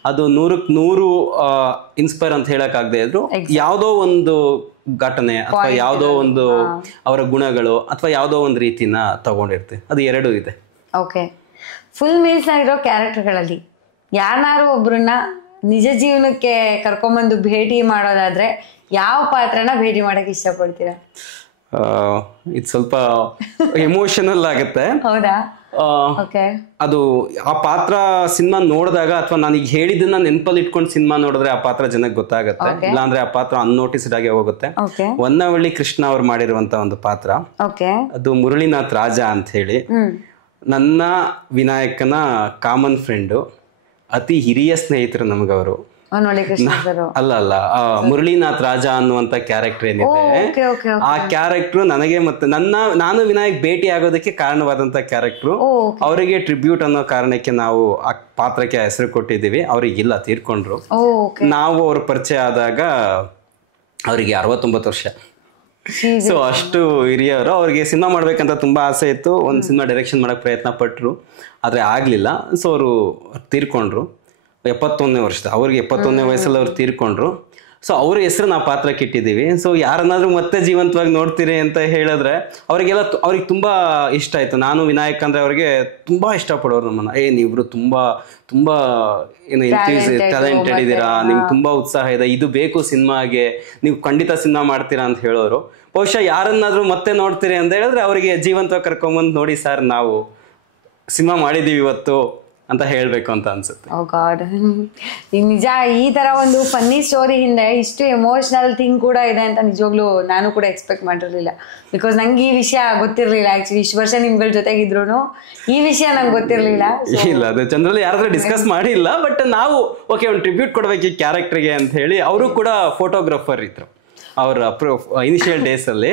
ಅದು 100% ಇನ್ಸ್ಪೈರ್ ಅಂತ ಹೇಳಕ್ ಆಗದೆ ಇದ್ರು ಯಾವ್ದೋ ಒಂದು ಘಟನೆ ಅಥವಾ ಯಾವ್ದೋ ಒಂದು ಅವರ ಗುಣಗಳು ಅಥವಾ ಯಾವ್ದೋ ಒಂದು ರೀತಿನ ತಗೊಂಡಿರ್ತೀವಿ. ಅದು ಎರಡೂ ಇದೆ. ಓಕೆ, ಫುಲ್ ಮೀಲ್ಸ್ ಆಗಿರೋ ಕ್ಯಾರೆಕ್ಟರ್ಗಳಲ್ಲಿ ಯಾರು ಒಬ್ರನ್ನ ನಿಜ ಜೀವನಕ್ಕೆ ಕರ್ಕೊಂಬಂದು ಭೇಟಿ ಮಾಡೋದಾದ್ರೆ ಯಾವ ಪಾತ್ರನ ಭೇಟಿ ಮಾಡಕ್ ಇಷ್ಟಪಡ್ತೀರಾ? ಇದು ಸ್ವಲ್ಪ ಎಮೋಷನಲ್ ಆಗುತ್ತೆ. ಹೌದಾ? ಅದು ಆ ಪಾತ್ರ ಸಿನಿಮಾ ನೋಡಿದಾಗ ಅಥವಾ ನಾನು ಈಗ ಹೇಳಿದ್ದನ್ನ ನೆನಪಲ್ಲಿ ಇಟ್ಕೊಂಡು ಸಿನಿಮಾ ನೋಡಿದ್ರೆ ಆ ಪಾತ್ರ ಜನಕ್ಕೆ ಗೊತ್ತಾಗತ್ತೆ, ಇಲ್ಲಾಂದ್ರೆ ಆ ಪಾತ್ರ ಅನ್ನೋಟಿಸ್ಡ್ ಆಗಿ ಹೋಗುತ್ತೆ. ಹೊನ್ನವಳ್ಳಿ ಕೃಷ್ಣ ಅವ್ರು ಮಾಡಿರುವಂತ ಒಂದು ಪಾತ್ರ, ಅದು ಮುರಳೀನಾಥ್ ರಾಜ ಅಂತ ಹೇಳಿ, ನನ್ನ ವಿನಾಯಕನ ಕಾಮನ್ ಫ್ರೆಂಡು, ಅತಿ ಹಿರಿಯ ಸ್ನೇಹಿತರು ನಮಗವರು. ಅಲ್ಲ ಮುರಳೀನಾಥ್ ರಾಜ ಅನ್ನುವಂತ ಕ್ಯಾರೆಕ್ಟರ್ ಏನಿದೆ, ಆ ಕ್ಯಾರೆಕ್ಟರ್ ನನಗೆ ಮತ್ತೆ ನಾನು ವಿನಾಯಕ್ ಭೇಟಿ ಆಗೋದಕ್ಕೆ ಕಾರಣವಾದಂತ ಕ್ಯಾರೆಕ್ಟರ್. ಅವರಿಗೆ ಟ್ರಿಬ್ಯೂಟ್ ಅನ್ನೋ ಕಾರಣಕ್ಕೆ ನಾವು ಆ ಪಾತ್ರಕ್ಕೆ ಹೆಸರು ಕೊಟ್ಟಿದ್ದೀವಿ. ಅವ್ರಿಗಿಲ್ಲ, ತೀರ್ಕೊಂಡ್ರು. ನಾವು ಅವ್ರ ಪರಿಚಯ ಆದಾಗ ಅವರಿಗೆ 69 ವರ್ಷ. ಸೊ ಅಷ್ಟು ಹಿರಿಯವರು. ಅವ್ರಿಗೆ ಸಿನಿಮಾ ಮಾಡ್ಬೇಕಂತ ತುಂಬಾ ಆಸೆ ಇತ್ತು, ಒಂದು ಸಿನಿಮಾ ಡೈರೆಕ್ಷನ್ ಮಾಡಕ್ ಪ್ರಯತ್ನ ಪಟ್ರು, ಆದ್ರೆ ಆಗ್ಲಿಲ್ಲ. ಸೊ ಅವರು ತೀರ್ಕೊಂಡ್ರು 71ನೇ ವರ್ಷದ. ಅವ್ರಿಗೆ 71ನೇ ವಯಸ್ಸಲ್ಲಿ ಅವ್ರು ತೀರ್ಕೊಂಡ್ರು. ಸೊ ಅವ್ರ ಹೆಸರು ನಾವು ಪಾತ್ರಕ್ಕೆ ಇಟ್ಟಿದ್ದೀವಿ. ಸೊ ಯಾರನ್ನಾದ್ರೂ ಮತ್ತೆ ಜೀವಂತವಾಗಿ ನೋಡ್ತೀರಿ ಅಂತ ಹೇಳಿದ್ರೆ ಅವ್ರಿಗೆ ತುಂಬಾ ಇಷ್ಟ ಆಯ್ತು. ನಾನು ವಿನಾಯಕ್ ಅಂದ್ರೆ ಅವ್ರಿಗೆ ತುಂಬಾ ಇಷ್ಟಪಡೋರು ನಮ್ಮನ್ನ. ನೀವಿಬ್ರು ತುಂಬಾ ಏನು ಟ್ಯಾಲೆಂಟೆಡ್ ಇದ್ದೀರಾ, ನಿಮ್ಗೆ ತುಂಬಾ ಉತ್ಸಾಹ ಇದೆ, ಇದು ಬೇಕು ಸಿನಿಮಾಗೆ, ನೀವು ಖಂಡಿತ ಸಿನಿಮಾ ಮಾಡ್ತೀರಾ ಅಂತ ಹೇಳೋರು. ಬಹುಶಃ ಯಾರನ್ನಾದ್ರೂ ಮತ್ತೆ ನೋಡ್ತೀರಿ ಅಂತ ಹೇಳಿದ್ರೆ ಅವರಿಗೆ ಜೀವಂತವಾಗಿ ಕರ್ಕೊಂಬಂದು ನೋಡಿ ಸರ್ ನಾವು ಸಿನಿಮಾ ಮಾಡಿದೀವಿ ಇವತ್ತು ಅಂತ ಹೇಳ್ಬೇಕು ಅಂತ ಅನ್ಸುತ್ತೆ. ಓ ಗಾಡ್, ನಿಜ ಈ ತರ ಒಂದು ಫನ್ನಿ ಸ್ಟೋರಿ ಹಿಂದೆ ಇಷ್ಟು ಎಮೋಷನಲ್ ಥಿಂಗ್ ಕೂಡ ಇದೆ ಅಂತ ನಿಜವಾಗ್ಲೂ ನಾನು ಕೂಡ ಎಕ್ಸ್ಪೆಕ್ಟ್ ಮಾಡಿರ್ಲಿಲ್ಲ. ಬಿಕಾಸ್ ನಂಗೆ ಈ ವಿಷಯ ಗೊತ್ತಿರ್ಲಿಲ್ಲ. ಆಕ್ಚುಲಿ ಇಷ್ಟು ವರ್ಷ ನಿಮ್ಗಳ ಜೊತೆಗಿದ್ರು ಈ ವಿಷಯ ನಂಗೆ ಗೊತ್ತಿರ್ಲಿಲ್ಲ. ಇಲ್ಲ, ಅದು ಜನರಲಿ ಯಾರಾದ್ರೂ ಡಿಸ್ಕಸ್ ಮಾಡಿಲ್ಲ. ಬಟ್ ನಾವು ಓಕೆ ಒಂದು ಟ್ರಿಬ್ಯೂಟ್ ಕೊಡ್ಬೇಕು ಈ ಕ್ಯಾರೆಕ್ಟರ್ಗೆ ಅಂತ ಹೇಳಿ, ಅವರು ಕೂಡ ಫೋಟೋಗ್ರಾಫರ್ ಇದ್ರು ಅವ್ರ ಇನಿಷಿಯಲ್ ಡೇಸ್ ಅಲ್ಲಿ.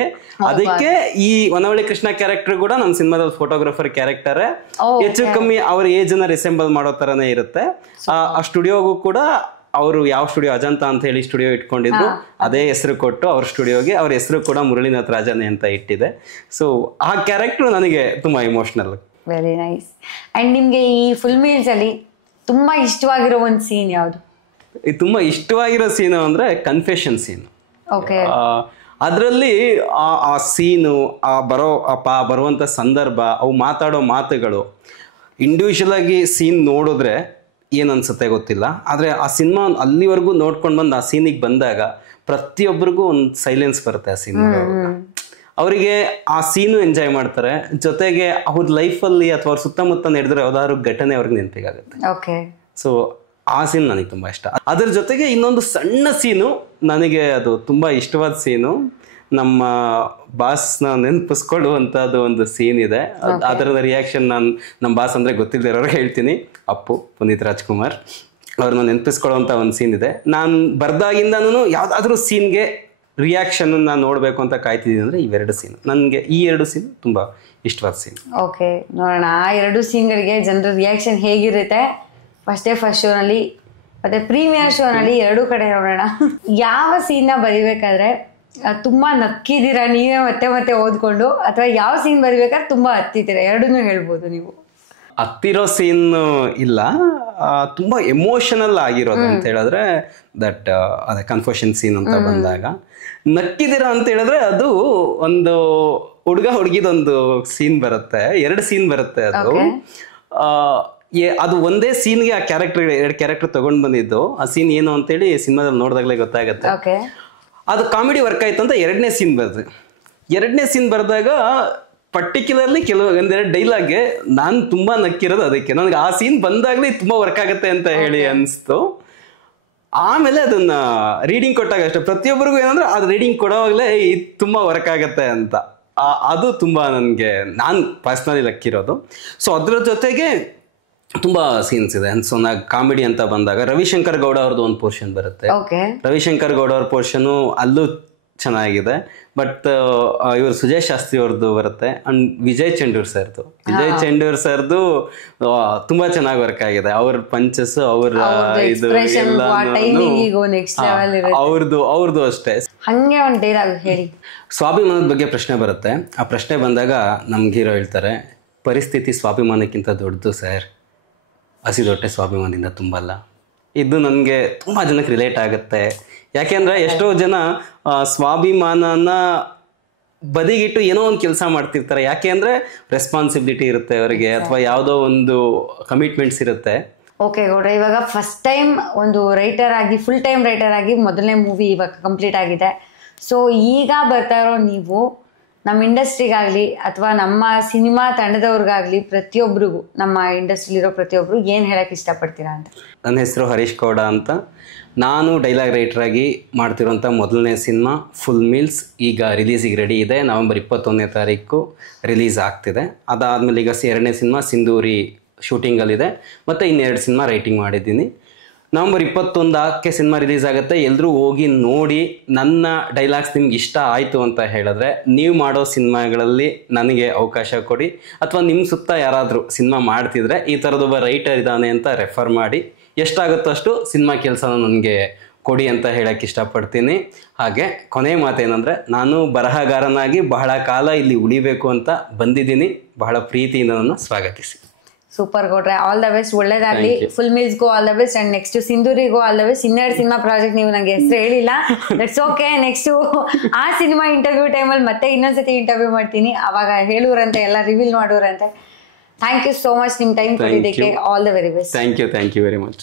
ಅದಕ್ಕೆ ಈ ವನವಳ್ಳಿ ಕೃಷ್ಣ ಕ್ಯಾರೆಕ್ಟರ್ ಕೂಡ ನಮ್ಮ ಸಿನಿಮಾದಲ್ಲಿ ಫೋಟೋಗ್ರಾಫರ್ ಕ್ಯಾರೆಕ್ಟರ್ ಹೆಚ್ಚು ಕಮ್ಮಿ ಅವ್ರ ಏಜ್ ಅನ್ನ ರಿಸೆಂಬಲ್ ಮಾಡೋ ತರನೇ ಇರುತ್ತೆ. ಆ ಸ್ಟುಡಿಯೋಗೂ ಕೂಡ ಅವರು ಯಾವ ಸ್ಟುಡಿಯೋ ಅಜಂತ ಅಂತ ಹೇಳಿ ಸ್ಟುಡಿಯೋ ಇಟ್ಕೊಂಡಿದ್ರು, ಅದೇ ಹೆಸರು ಕೊಟ್ಟು ಅವ್ರ ಸ್ಟುಡಿಯೋಗೆ ಅವ್ರ ಹೆಸರು ಕೂಡ ಮುರಳೀನಾಥ್ ರಾಜನೇ ಅಂತ ಇಟ್ಟಿದೆ. ಸೊ ಆ ಕ್ಯಾರೆಕ್ಟರ್ ನನಗೆ ತುಂಬಾ ಇಮೋಷನಲ್. Very nice. ಅಂಡ್ ನಿಮ್ಗೆ ಈ ಫುಲ್ ಮೀಲ್ಸ್ ಅಲ್ಲಿ ತುಂಬಾ ಇಷ್ಟವಾಗಿರೋ ಒಂದು ಸೀನ್ ಯಾವುದು? ತುಂಬಾ ಇಷ್ಟವಾಗಿರೋ ಸೀನು ಅಂದ್ರೆ ಕನ್ಫೆಷನ್ ಸೀನ್. ಅದರಲ್ಲಿ ಆ ಸೀನು, ಬರುವಂತ ಸಂದರ್ಭ, ಅವು ಮಾತಾಡೋ ಮಾತುಗಳು, ಇಂಡಿವಿಜುವಲ್ ಆಗಿ ಸೀನ್ ನೋಡಿದ್ರೆ ಏನ್ ಅನ್ಸುತ್ತೆ ಗೊತ್ತಿಲ್ಲ. ಆದ್ರೆ ಆ ಸಿನಿಮಾ ಅಲ್ಲಿವರೆಗೂ ನೋಡ್ಕೊಂಡು ಬಂದು ಆ ಸೀನಿಗೆ ಬಂದಾಗ ಪ್ರತಿಯೊಬ್ಬರಿಗೂ ಒಂದು ಸೈಲೆನ್ಸ್ ಬರುತ್ತೆ ಆ ಸೀನ್. ಅವರಿಗೆ ಆ ಸೀನು ಎಂಜಾಯ್ ಮಾಡ್ತಾರೆ, ಜೊತೆಗೆ ಅವ್ರ ಲೈಫಲ್ಲಿ ಅಥವಾ ಅವ್ರ ಸುತ್ತಮುತ್ತ ನಡೆದ್ರೆ ಯಾವ್ದಾದ್ರು ಘಟನೆ ಅವ್ರಿಗೆ ನೆನಪಿಗಾಗುತ್ತೆ. ಸೊ ಆ ಸೀನ್ ನನಗೆ ತುಂಬಾ ಇಷ್ಟ. ಅದ್ರ ಜೊತೆಗೆ ಇನ್ನೊಂದು ಸಣ್ಣ ಸೀನು ನನಗೆ ಅದು ತುಂಬಾ ಇಷ್ಟವಾದ ಸೀನು, ನಮ್ಮ ಬಾಸ್ನ ನೆನಪಿಸ್ಕೊಳ್ಳುವಂತದ್ದು ಒಂದು ಸೀನ್ ಇದೆ. ಅದರ ರಿಯಾಕ್ಷನ್ ನಮ್ಮ ಬಾಸ್ ಅಂದ್ರೆ ಗೊತ್ತಿಲ್ಲದಿರೋರಿಗೆ ಹೇಳ್ತೀನಿ, ಅಪ್ಪು ಪುನೀತ್ ರಾಜ್ಕುಮಾರ್ ಅವ್ರನ್ನ ನೆನಪಿಸ್ಕೊಳ್ಳುವಂತ ಒಂದು ಸೀನ್ ಇದೆ. ನಾನು ಬರ್ದಾಗಿಂದನೂ ಯಾವ್ದಾದ್ರು ಸೀನ್ಗೆ ರಿಯಾಕ್ಷನ್ ನಾನು ನೋಡ್ಬೇಕು ಅಂತ ಕಾಯ್ತಿದ್ದೀನಿ ಅಂದ್ರೆ ಇವೆರಡು ಸೀನ್. ನನಗೆ ಈ ಎರಡು ಸೀನ್ ತುಂಬಾ ಇಷ್ಟವಾದ ಸೀನ್. ಓಕೆ, ನೋಡೋಣ ಆ ಎರಡು ಸೀನ್ಗಳಿಗೆ ಜನರ ರಿಯಾಕ್ಷನ್ ಹೇಗಿರುತ್ತೆ ಫಸ್ಟ್ ಶೋನಲ್ಲಿ ಮತ್ತೆ ಪ್ರೀಮಿಯರ್ ಶೋನಲ್ಲಿ ಎರಡೂ ಕಡೆ ನೋಡೋಣ. ಯಾವ ಸೀನ್ ನ ಬರಿಬೇಕಾದ್ರೆ ತುಂಬಾ ನಕ್ಕಿದ್ದೀರಾ ನೀವೇ ಮತ್ತೆ ಮತ್ತೆ ಓದ್ಕೊಂಡು, ಅಥವಾ ಯಾವ ಸೀನ್ ಬರಿಬೇಕಾದ್ರೆ ತುಂಬಾ ಹತ್ತಿದ್ದೀರಾ? ಎರಡನ್ನೂ ಹೇಳ್ಬೋದು ನೀವು. ಹತ್ತಿರೋ ಸೀನ್ ಇಲ್ಲ, ತುಂಬಾ ಎಮೋಷನಲ್ ಆಗಿರೋದು ಅಂತ ಹೇಳಿದ್ರೆ ದಟ್ ಅದೇ ಕನ್ಫೆಷನ್ ಸೀನ್ ಅಂತ ಬಂದಾಗ. ನಕ್ಕಿದ್ದೀರಾ ಅಂತ ಹೇಳಿದ್ರೆ ಅದು ಒಂದು ಹುಡುಗಿದೊಂದು ಸೀನ್ ಬರುತ್ತೆ, ಎರಡು ಸೀನ್ ಬರುತ್ತೆ. ಅದು ಒಂದೇ ಸೀನ್ಗೆ ಆ ಎರಡು ಕ್ಯಾರೆಕ್ಟರ್ ತಗೊಂಡ್ ಬಂದಿದ್ದು. ಆ ಸೀನ್ ಏನು ಅಂತೇಳಿ ಸಿನಿಮಾದಲ್ಲಿ ನೋಡಿದಾಗಲೇ ಗೊತ್ತಾಗತ್ತೆ. ಅದು ಕಾಮಿಡಿ ವರ್ಕ್ ಆಯ್ತು ಅಂತ ಎರಡನೇ ಸೀನ್ ಬರೆದಾಗ ಪರ್ಟಿಕ್ಯುಲರ್ಲಿ ಒಂದೆರಡು ಡೈಲಾಗ್ಗೆ ನಾನು ತುಂಬಾ ನಕ್ಕಿರೋದು ಅದಕ್ಕೆ. ನನಗೆ ಆ ಸೀನ್ ಬಂದಾಗ್ಲೇ ತುಂಬಾ ವರ್ಕ್ ಆಗತ್ತೆ ಅಂತ ಹೇಳಿ ಅನ್ಸ್ತು. ಆಮೇಲೆ ಅದನ್ನ ರೀಡಿಂಗ್ ಕೊಟ್ಟಾಗ ಅಷ್ಟೇ, ಪ್ರತಿಯೊಬ್ಬರಿಗೂ ಏನಂದ್ರೆ ಅದು ರೀಡಿಂಗ್ ಕೊಡೋವಾಗ್ಲೇ ತುಂಬಾ ವರ್ಕ್ ಆಗತ್ತೆ ಅಂತ. ಅದು ತುಂಬಾ ನನಗೆ ನಾನು ಪರ್ಸ್ನಲಿ ಲಕ್ಕಿರೋದು. ಸೊ ಅದ್ರ ಜೊತೆಗೆ ತುಂಬಾ ಸೀನ್ಸ್ ಇದೆ. ಸೊ ನಾ ಕಾಮಿಡಿ ಅಂತ ಬಂದಾಗ ರವಿಶಂಕರ್ ಗೌಡ ಅವ್ರದ್ದು ಒಂದು ಪೋರ್ಷನ್ ಬರುತ್ತೆ. ರವಿಶಂಕರ್ ಗೌಡ ಅವ್ರ ಪೋರ್ಷನ್ ಅಲ್ಲೂ ಚೆನ್ನಾಗಿದೆ. ಬಟ್ ಇವರು ಸುಜಯ್ ಶಾಸ್ತ್ರಿ ಅವ್ರದ್ದು ಬರುತ್ತೆ. ಅಂಡ್ ವಿಜಯ್ ಚೆಂಡೂರ್ ಸರ್ದು ತುಂಬಾ ಚೆನ್ನಾಗಿ ವರ್ಕ್ ಆಗಿದೆ. ಅವ್ರ ಪಂಚಸ್, ಅವ್ರ ಇದು ಅವ್ರದ್ದು ಅಷ್ಟೇ. ಹಂಗೆ ಒಂದು ಡೈಲಾಗ್ ಹೇಳಿ. ಸ್ವಾಭಿಮಾನದ ಬಗ್ಗೆ ಪ್ರಶ್ನೆ ಬರುತ್ತೆ. ಆ ಪ್ರಶ್ನೆ ಬಂದಾಗ ನಮ್ಗೆ ಹೀರೋ ಹೇಳ್ತಾರೆ, ಪರಿಸ್ಥಿತಿ ಸ್ವಾಭಿಮಾನಕ್ಕಿಂತ ದೊಡ್ಡದು ಸರ್, ಹಸಿದೊಟ್ಟೆ ಸ್ವಾಭಿಮಾನದಿಂದ ತುಂಬಲ್ಲ. ಇದು ನನಗೆ ತುಂಬ ಜನಕ್ಕೆ ರಿಲೇಟ್ ಆಗುತ್ತೆ. ಯಾಕೆಂದರೆ ಎಷ್ಟೋ ಜನ ಸ್ವಾಭಿಮಾನನ ಬದಿಗಿಟ್ಟು ಏನೋ ಒಂದು ಕೆಲಸ ಮಾಡ್ತಿರ್ತಾರೆ. ಯಾಕೆ ಅಂದರೆ ರೆಸ್ಪಾನ್ಸಿಬಿಲಿಟಿ ಇರುತ್ತೆ ಅವರಿಗೆ, ಅಥವಾ ಯಾವುದೋ ಒಂದು ಕಮಿಟ್ಮೆಂಟ್ಸ್ ಇರುತ್ತೆ. ಓಕೆ ಗೌಡ್ರೆ, ಇವಾಗ ಫಸ್ಟ್ ಟೈಮ್ ಒಂದು ರೈಟರ್ ಆಗಿ, ಫುಲ್ ಟೈಮ್ ರೈಟರ್ ಆಗಿ ಮೊದಲನೇ ಮೂವಿ ಇವಾಗ ಕಂಪ್ಲೀಟ್ ಆಗಿದೆ. ಸೊ ಈಗ ಬರ್ತಾ ಇರೋ ನೀವು ನಮ್ಮ ಇಂಡಸ್ಟ್ರಿಗಾಗಲಿ ಅಥವಾ ನಮ್ಮ ಸಿನಿಮಾ ತಂಡದವ್ರಿಗಾಗಲಿ ಪ್ರತಿಯೊಬ್ಬರಿಗೂ, ನಮ್ಮ ಇಂಡಸ್ಟ್ರಿಲಿರೋ ಪ್ರತಿಯೊಬ್ಬರು ಏನು ಹೇಳಕ್ಕೆ ಇಷ್ಟಪಡ್ತೀರಾ ಅಂತ? ನನ್ನ ಹೆಸರು ಹರೀಶ್ ಗೌಡ ಅಂತ. ನಾನು ಡೈಲಾಗ್ ರೈಟರ್ ಆಗಿ ಮಾಡ್ತಿರೋಂಥ ಮೊದಲನೇ ಸಿನಿಮಾ ಫುಲ್ ಮೀಲ್ಸ್ ಈಗ ರಿಲೀಸಿಗೆ ರೆಡಿ ಇದೆ. ನವೆಂಬರ್ 21ನೇ ತಾರೀಕು ರಿಲೀಸ್ ಆಗ್ತಿದೆ. ಅದಾದಮೇಲೆ ಈಗ ಎರಡನೇ ಸಿನಿಮಾ ಸಿಂಧೂರಿ ಶೂಟಿಂಗಲ್ಲಿದೆ, ಮತ್ತು ಇನ್ನೆರಡು ಸಿನಿಮಾ ರೈಟಿಂಗ್ ಮಾಡಿದ್ದೀನಿ. ನವೆಂಬರ್ 21ಕ್ಕೆ ಸಿನಿಮಾ ರಿಲೀಸ್ ಆಗುತ್ತೆ. ಎಲ್ಲರೂ ಹೋಗಿ ನೋಡಿ, ನನ್ನ ಡೈಲಾಗ್ಸ್ ನಿಮ್ಗೆ ಇಷ್ಟ ಆಯಿತು ಅಂತ ಹೇಳಿದ್ರೆ ನೀವು ಮಾಡೋ ಸಿನಿಮಾಗಳಲ್ಲಿ ನನಗೆ ಅವಕಾಶ ಕೊಡಿ, ಅಥವಾ ನಿಮ್ಮ ಸುತ್ತ ಯಾರಾದರೂ ಸಿನಿಮಾ ಮಾಡ್ತಿದ್ರೆ ಈ ಥರದೊಬ್ಬ ರೈಟರ್ ಇದ್ದಾನೆ ಅಂತ ರೆಫರ್ ಮಾಡಿ, ಎಷ್ಟಾಗುತ್ತೋ ಅಷ್ಟು ಸಿನಿಮಾ ಕೆಲಸನ ನನಗೆ ಕೊಡಿ ಅಂತ ಹೇಳಕ್ಕೆ ಇಷ್ಟಪಡ್ತೀನಿ. ಹಾಗೆ ಕೊನೆ ಮಾತೇನೆಂದರೆ, ನಾನು ಬರಹಗಾರನಾಗಿ ಬಹಳ ಕಾಲ ಇಲ್ಲಿ ಉಳಿಬೇಕು ಅಂತ ಬಂದಿದ್ದೀನಿ. ಬಹಳ ಪ್ರೀತಿಯಿಂದ ನನ್ನ ಸ್ವಾಗತಿಸಿ. ಸೂಪರ್ ಗೌಡ್ರೆ, ಆಲ್ ದ ಬೆಸ್ಟ್, ಒಳ್ಳೇದಾಗ್ಲಿ. ಫುಲ್ ಮಿಲ್ಸ್ಗೂ all the best and next ಸಿಂಧೂರಿಗೂ all the best. 2 cinema project ನೀವು ನಂಗೆ ಹೆಸರು ಹೇಳಿಲ್ಲ, ದಟ್ಸ್ ಓಕೆ. ನೆಕ್ಸ್ಟ್ ಆ ಸಿನಿಮಾ ಇಂಟರ್ವ್ಯೂ ಟೈಮಲ್ಲಿ ಮತ್ತೆ ಇನ್ನೊಂದ್ಸತಿ ಇಂಟರ್ವ್ಯೂ ಮಾಡ್ತೀನಿ, ಅವಾಗ ಹೇಳುವರಂತೆ ಎಲ್ಲ ರಿವೀಲ್ ಮಾಡುವರಂತೆ. ಥ್ಯಾಂಕ್ ಯು ಸೋ ಮಚ್ ನಿಮ್ ಟೈಮ್ ಕೊಟ್ಟಿದ್ದಕ್ಕೆ. All the very best. Thank you very much.